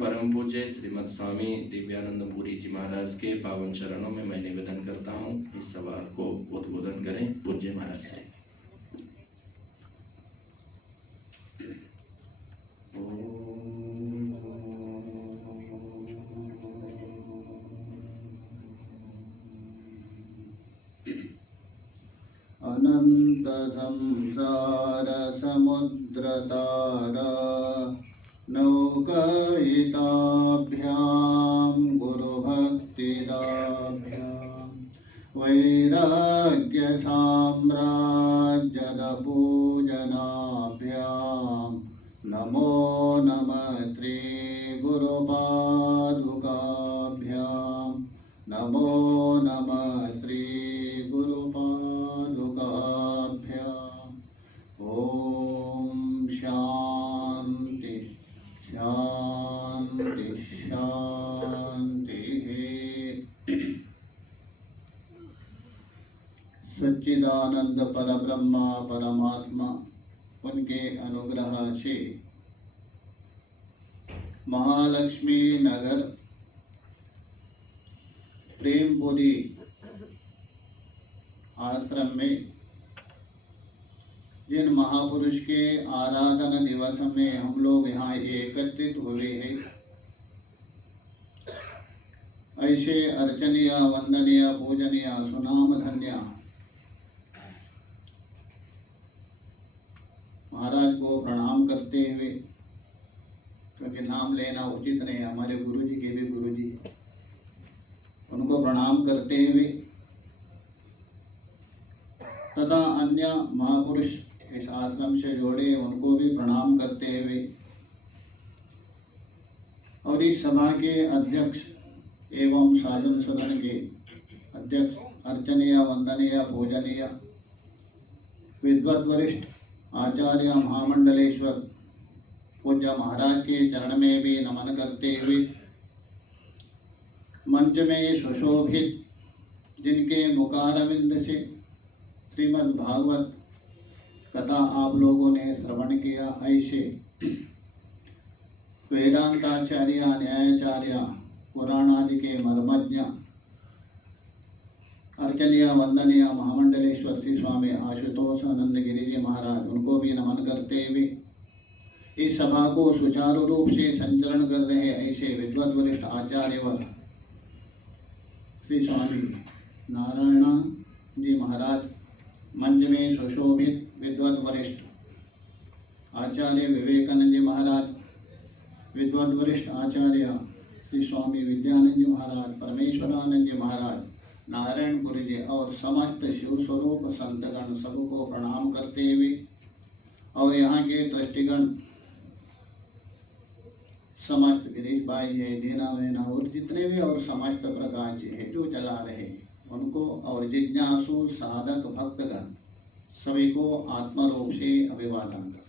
परम पूज्य श्रीमद स्वामी दिव्यानंद पुरी जी महाराज के पावन चरणों में मैं निवेदन करता हूँ, इस सभा को उद्बोधन करें पूज्य महाराज से। अनंत संसार समुद्रतारा नौकायिताभ्यां गुरुभक्तिदाभ्यां वैराग्य साम्राज्यपूजनाभ्यां नमो नमः श्री गुरुपादुकाभ्यां नमो नमः श्री ओम शांति शांति शांति। सच्चिदानंद परब्रह्मा परमात्मा उनके अनुग्रह से महालक्ष्मी नगर प्रेमपुरी आश्रम में जिन महापुरुष के आराधना दिवस में हम लोग यहाँ एकत्रित हुए हैं, ऐसे अर्चनीय वंदनीय पूजनीय सुनाम धन्य महाराज को प्रणाम करते हुए, क्योंकि नाम लेना उचित नहीं, हमारे गुरु जी के भी गुरु जी, उनको प्रणाम करते हुए तथा अन्य महापुरुष इस आश्रम से जोड़े उनको भी प्रणाम करते हुए और इस सभा के अध्यक्ष एवं साधन सदन के अध्यक्ष अर्चनीय वंदनीय पूजनीय विद्वत वरिष्ठ आचार्य महामंडलेश्वर पूज्य महाराज के चरण में भी नमन करते हुए मंच में सुशोभित जिनके मुखारविंद से श्रीमद् भागवत कथा आप लोगों ने श्रवण किया, ऐसे वेदांताचार्य न्यायाचार्य पुराण आदि के मर्मज्ञ अर्चनीय वंदनीय महामंडलेश्वर श्री स्वामी आशुतोष आनंद गिरि जी महाराज, उनको भी नमन करते हुए इस सभा को सुचारू रूप से संचालन कर रहे ऐसे विद्वत वरिष्ठ आचार्य व श्री स्वामी नारायण जी महाराज, मंच में सुशोभित विद्वत वरिष्ठ आचार्य विवेकानंद जी महाराज, विद्वत वरिष्ठ आचार्य श्री स्वामी विद्यानंद जी महाराज, परमेश्वरानंद जी महाराज, नारायणपुरी जी और समस्त शिव स्वरूप संतगण सबको प्रणाम करते हुए और यहाँ के ट्रस्टीगण समस्त गिरीश भाई है, दीना बहना और जितने भी और समस्त प्रकार के है जो चला रहे उनको और जिज्ञासु साधक भक्तगण सभी को आत्मा रूप से अभिवादन करता।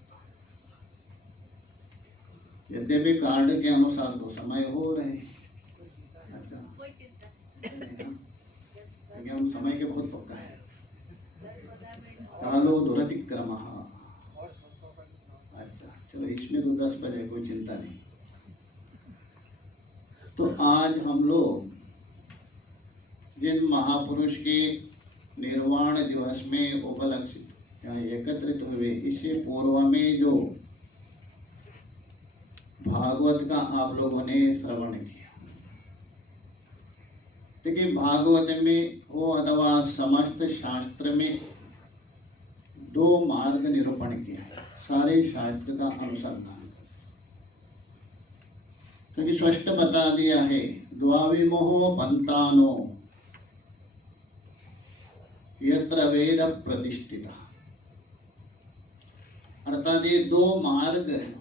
यद्यपि कार्ड के अनुसार तो समय हो रहे, अच्छा क्योंकि हम समय के बहुत पक्का है। कालो दुरतिक्रम, अच्छा चलो इसमें तो 10 बजे कोई चिंता नहीं। तो आज हम लोग जिन महापुरुष के निर्वाण दिवस में उपलक्षित यहाँ एकत्रित हुए, इससे पूर्व में जो भागवत का आप लोगों ने श्रवण किया, देखिए भागवत में हो अथवा समस्त शास्त्र में 2 मार्ग निरूपण किया है, सारे शास्त्र का अनुसंधान, क्योंकि स्पष्ट बता दिया है द्वाविमोह पंतानो यत्र वेद प्रतिष्ठिता, अर्थात ये 2 मार्ग है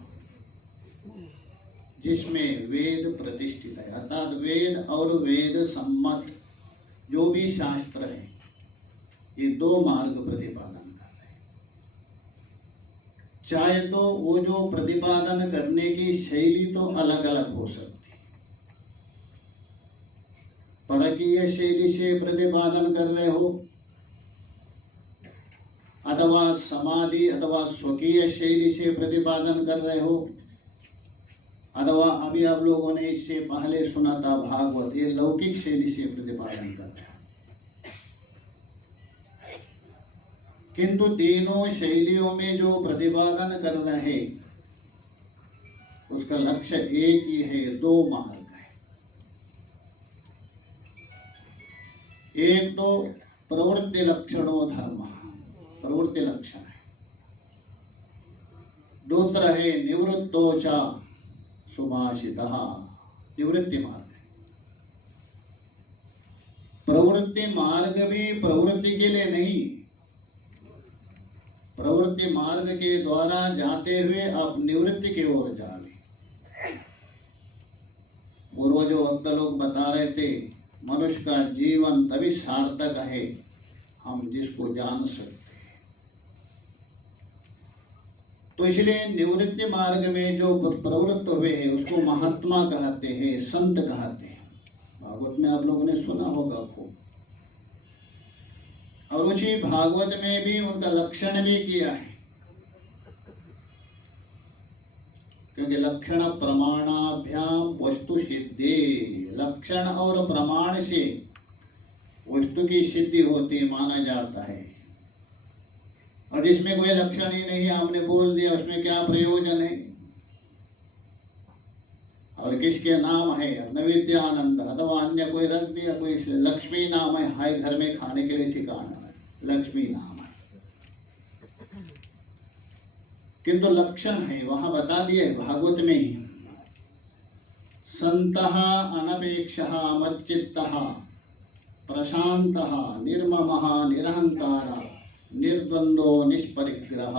जिसमें वेद प्रतिष्ठित है, अर्थात वेद और वेद सम्मत जो भी शास्त्र है ये 2 मार्ग प्रतिपादन कर रहे हैं। चाहे तो वो जो प्रतिपादन करने की शैली तो अलग अलग हो सकती है, परकीय शैली से प्रतिपादन कर रहे हो अथवा समाधि अथवा स्वकीय शैली से प्रतिपादन कर रहे हो, अथवा अभी आप लोगों ने इससे पहले सुना था भागवत, ये लौकिक शैली से प्रतिपादन कर रहे हैं। किंतु तीनों शैलियों में जो प्रतिपादन कर रहे हैं उसका लक्ष्य एक ही है, 2 मार्ग है। एक तो प्रवृत्ति लक्षणों धर्म, प्रवृत्ति लक्षण है, दूसरा है निवृत्तोचा सुभाषितः, निवृत्ति मार्ग है। प्रवृत्ति मार्ग भी प्रवृत्ति के लिए नहीं, प्रवृत्ति मार्ग के द्वारा जाते हुए आप निवृत्ति की ओर जावे। पूर्व जो वक्त लोग बता रहे थे मनुष्य का जीवन तभी सार्थक है हम जिसको जान सकते। तो इसलिए निवृत्ति मार्ग में जो प्रवृत्त हुए हैं उसको महात्मा कहते हैं, संत कहते हैं। भागवत में आप लोगों ने सुना होगा खूब, और उसी भागवत में भी उनका लक्षण भी किया है। क्योंकि लक्षण प्रमाणाभ्याम वस्तु सिद्धि, लक्षण और प्रमाण से वस्तु की सिद्धि होती माना जाता है। और जिसमें कोई लक्षण ही नहीं, आपने बोल दिया, उसमें क्या प्रयोजन है? और किसके नाम है? अपने विद्यानंद अथवा अन्य कोई रख दिया, कोई लक्ष्मी नाम है, हाय घर में खाने के लिए ठिकाना है, लक्ष्मी नाम है, किंतु लक्षण है वहां बता दिए भागवत में ही। संतः अनपेक्षः मच्चित्तः प्रशांतः निर्ममः निरहंकारः निर्द्वंद्वो निष्परिग्रह।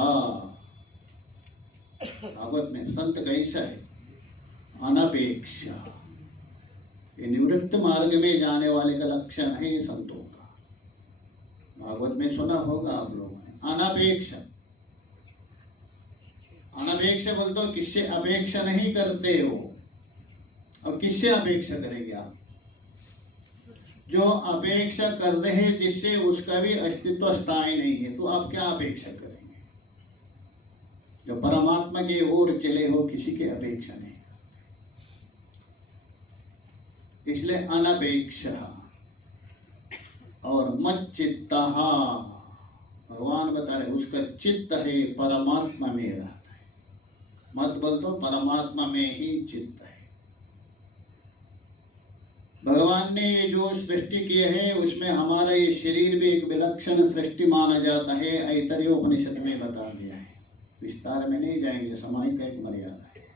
भागवत में संत कैसा है? अनपेक्षा, ये निवृत्त मार्ग में जाने वाले का लक्षण है संतों का। भागवत में सुना होगा आप लोगों ने, अनपेक्षा। अनपेक्षा बोलते हो किससे अपेक्षा नहीं करते हो। और किससे अपेक्षा करेंगे आप? जो अपेक्षा कर रहे हैं जिससे उसका भी अस्तित्व स्थायी नहीं है, तो आप क्या अपेक्षा करेंगे? जो परमात्मा की ओर चले हो, किसी की अपेक्षा नहीं। इसलिए अनपेक्षा। और मच्चित्ता, भगवान बता रहे उसका चित्त है परमात्मा में रहता है। मत बोल दो, परमात्मा में ही चित्त है। भगवान ने ये जो सृष्टि की है उसमें हमारा ये शरीर भी एक विलक्षण सृष्टि माना जाता है। ऐतरेय उपनिषद में बता दिया है, विस्तार में नहीं जाएंगे, समय का एक मर्यादा है।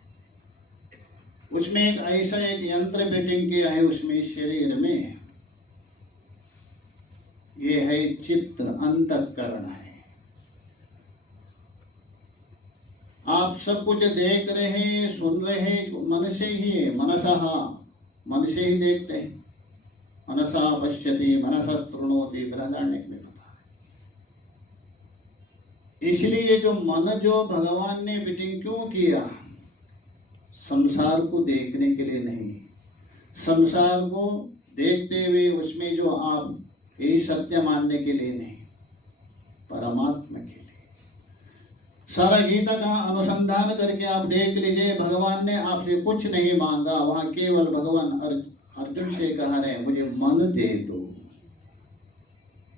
उसमें एक ऐसा एक यंत्र फिटिंग किया है उसमें शरीर में, ये है चित्त, अंतःकरण है। आप सब कुछ देख रहे हैं, सुन रहे हैं, मन से ही है। मनसः, मन से ही देखते हैं। मनसा पश्यति मनसा तृणोति, बृहदारण्यक में बता। इसलिए जो मन जो भगवान ने फिटिंग क्यों किया? संसार को देखने के लिए नहीं, संसार को देखते हुए उसमें जो आप यही सत्य मानने के लिए नहीं, परमात्मा के लिए। सारा गीता का अनुसंधान करके आप देख लीजिए, भगवान ने आपसे कुछ नहीं मांगा, वहां केवल भगवान अर्जुन से कह रहे हैं मुझे मन दे दो।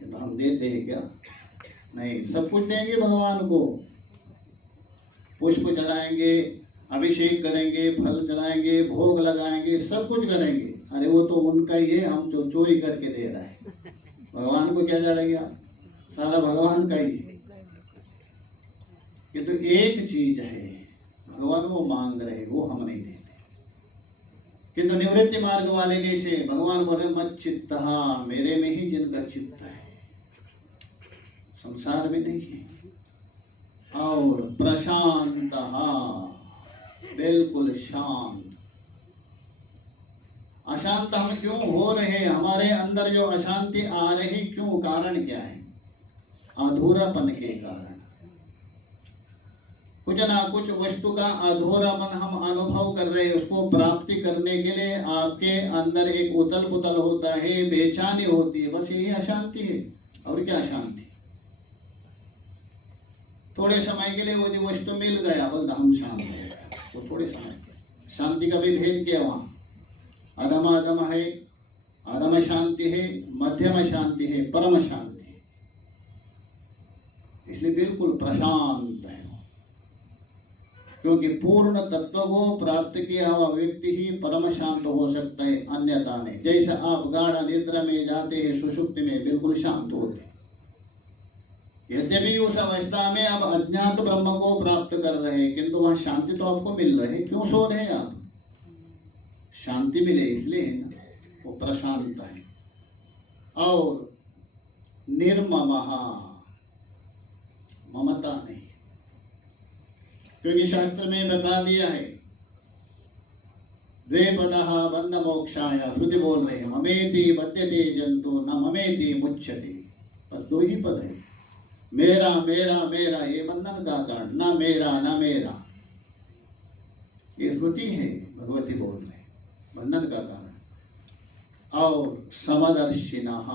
तो हम देते हैं क्या? नहीं, सब कुछ देंगे भगवान को। पुष्प चढ़ाएंगे, अभिषेक करेंगे, फल चढ़ाएंगे, भोग लगाएंगे, सब कुछ करेंगे। अरे वो तो उनका ही है, हम तो चोरी करके दे रहे हैं। भगवान को क्या चढ़ाएंगे? सारा भगवान का ही है। ये तो एक चीज है, भगवान वो मांग रहे, वो हम नहीं देते। किंतु निवृत्ति मार्ग वाले कैसे? भगवान बोले मत चित्तः, मेरे में ही जिनका चित्त है, संसार में नहीं है। और प्रशांतः, बिल्कुल शांत। अशांत हम क्यों हो रहे हैं? हमारे अंदर जो अशांति आ रही, क्यों? कारण क्या है? अधूरापन के कारण। कुछ ना कुछ वस्तु का अधूरापन हम अनुभव कर रहे हैं। उसको प्राप्ति करने के लिए आपके अंदर एक उथल पुथल होता है, बेचैनी होती है, बस यही अशांति है। और क्या अशांति? थोड़े समय के लिए वो जो वस्तु मिल गया, बोलता हम शांत है, वो थोड़े समय। शांति का भी भेद किया वहां। अधम अधम है, अधम शांति है, मध्यम शांति है, परम शांति है। इसलिए बिल्कुल प्रशांत है, क्योंकि पूर्ण तत्व को प्राप्त किया हुआ व्यक्ति ही परम शांत हो सकता है, अन्यथा नहीं। जैसे आप गाढ़ निद्रा में जाते हैं, सुषुप्ति में बिल्कुल शांत होते हैं। यद्यपि उस अवस्था में आप अज्ञात ब्रह्म को प्राप्त कर रहे हैं, किंतु वहां शांति तो आपको मिल रही है। क्यों सो रहे हैं आप? शांति मिले इसलिए है ना, वो प्रशांत है। और निर्ममः, ममता नहीं, क्योंकि शास्त्र में बता दिया है द्वेपदः बंध मोक्षाय। श्रुति बोल रहे हैं ममेति बध्यते जंतु न ममेति मुच्यते। बस दो ही पद है, मेरा मेरा मेरा, ये बंधन का कारण, ना मेरा ना मेरा। ये श्रुति है, भगवती बोल रहे बंधन का कारण। और समदर्शिनः,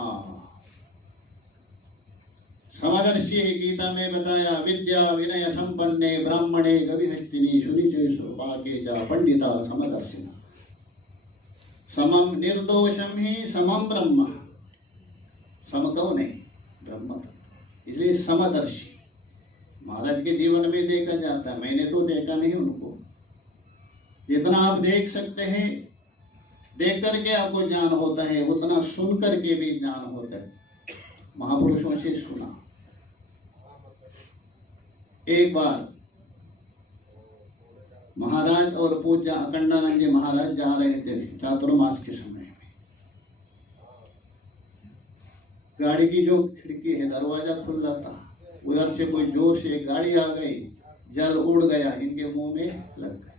समदर्शी गीता में बताया, विद्या विनय संपन्ने ब्राह्मणे गविहस्तिनी सुनिचे सुपाके च पंडिता समदर्शिना। समम निर्दोषम ही समम ब्रह्म। सम कौन है? ब्रह्म। इसलिए समदर्शी महाराज के जीवन में देखा जाता है। मैंने तो देखा नहीं उनको, जितना आप देख सकते हैं, देख करके आपको ज्ञान होता है, उतना सुन करके भी ज्ञान होता है। महापुरुषों से सुना। एक बार महाराज और पूज्य अखंडानंद जी महाराज जा रहे थे चातुर्मास के समय में। गाड़ी की जो खिड़की है, दरवाजा खुला था, उधर से कोई जोर से गाड़ी आ गई, जल उड़ गया, इनके मुंह में लग गया।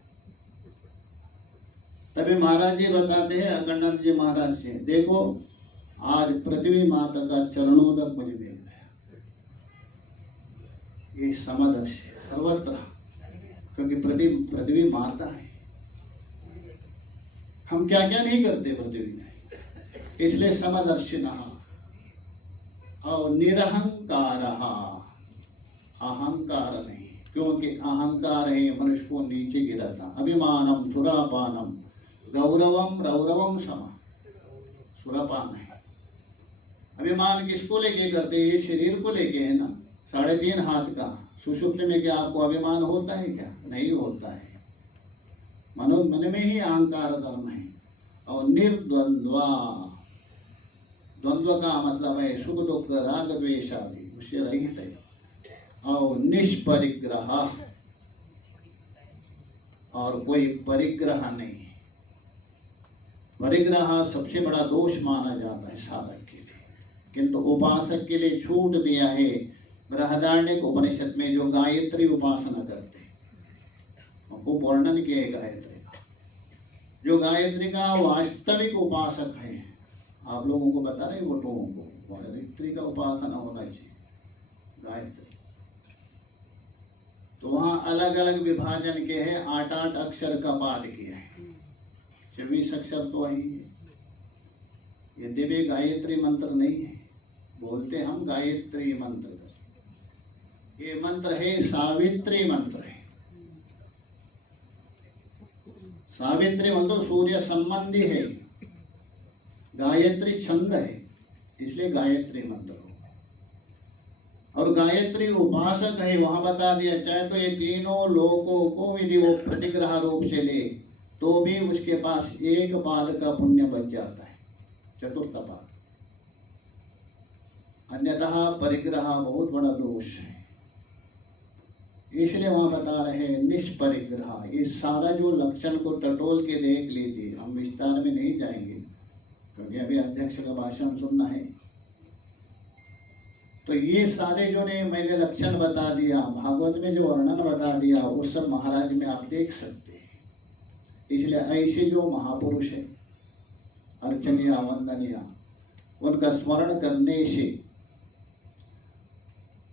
तभी महाराज जी बताते हैं अखंडानंद जी महाराज से, देखो आज पृथ्वी माता का चरणों तक मुझे मिल गया। ये समदर्शी सर्वत्र, क्योंकि पृथ्वी माता है। हम क्या क्या नहीं करते पृथ्वी में, इसलिए समदर्शिना और निरहंकार, अहंकार नहीं, क्योंकि अहंकार है मनुष्य को नीचे गिराता। अभिमानम सुरापानम गौरवम रौरवम सम। सुरापान है। अभिमान किसको लेके करते? ये शरीर को लेके है ना, 3.5 हाथ का। सुषुप्त में क्या आपको अभिमान होता है? क्या नहीं होता है। मन में ही अहंकार धर्म है। और निर्द्वंद्वा, द्वंद्व का मतलब है सुख दुख राग द्वेष आदि, उससे रहित है। और निष्परिग्रह, और कोई परिग्रह नहीं। परिग्रह सबसे बड़ा दोष माना जाता है साधक के लिए, किंतु उपासक के लिए छूट दिया है बृहदारण्यक उपनिषद में। जो गायत्री उपासना करते हैं, वो वर्णन किया है गायत्री का। जो गायत्री का वास्तविक उपासक है, आप लोगों को बता रहे वटुओं को, गायत्री का उपासना होना चाहिए। गायत्री तो वहाँ अलग अलग विभाजन के हैं, 8-8 अक्षर का पाठ किया है, 24 अक्षर तो ही है। ये दिव्य गायत्री मंत्र नहीं है, बोलते हम गायत्री मंत्र। ये मंत्र है सावित्री मंत्र है। सावित्री मंत्र सूर्य संबंधी है, गायत्री छंद है, इसलिए गायत्री मंत्र हो। और गायत्री उपासक है, वहां बता दिया, चाहे तो ये तीनों लोगों को यदि वो प्रतिग्रह रूप से ले तो भी उसके पास एक पाद का पुण्य बच जाता है, चतुर्थ पाद। अन्यतः परिग्रह बहुत बड़ा दोष है। इसलिए वहां बता रहे हैं निष्परिग्रह। ये सारा जो लक्षण को टटोल के देख लीजिए, हम विस्तार में नहीं जाएंगे क्योंकि अभी अध्यक्ष का भाषण सुनना है। तो ये सारे जो ने मैंने लक्षण बता दिया, भागवत में जो वर्णन बता दिया, वो सब महाराज में आप देख सकते हैं। इसलिए ऐसे जो महापुरुष है, अर्चनीय वंदनीय, उनका स्मरण करने से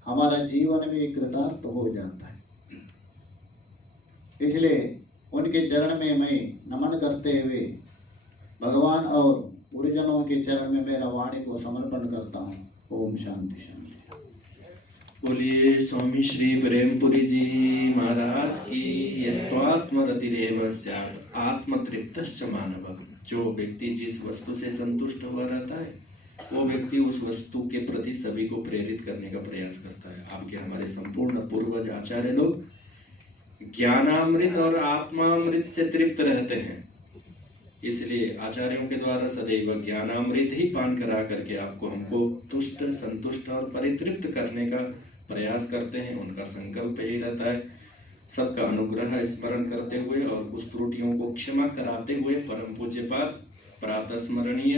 हमारा जीवन में कृतार्थ हो जाता है। इसलिए उनके चरण में मैं नमन करते हुए भगवान और गुरुजनों के चरण में मेरा वाणी को समर्पण करता हूँ। ओम शांति शांति। बोलिए स्वामी श्री प्रेमपुरी जी महाराज की। यस्त्वात्मरतिरेव स्यात् आत्मतृप्तश्च मानवः। जो व्यक्ति जिस वस्तु से संतुष्ट हुआ रहता है, वो व्यक्ति उस वस्तु के प्रति सभी को प्रेरित करने का प्रयास करता है। आपके हमारे संपूर्ण पूर्वज आचार्य लोग ज्ञानामृत और आत्मामृत से तृप्त रहते हैं, इसलिए आचार्यों के द्वारा सदैव ज्ञानामृत ही पान करा करके आपको हमको तुष्ट संतुष्ट और परितृप्त करने का प्रयास करते हैं। उनका संकल्प यही रहता है, सबका अनुग्रह स्मरण करते हुए और कुछ त्रुटियों को क्षमा कराते हुए परम पूज्यपाद प्रातः स्मरणीय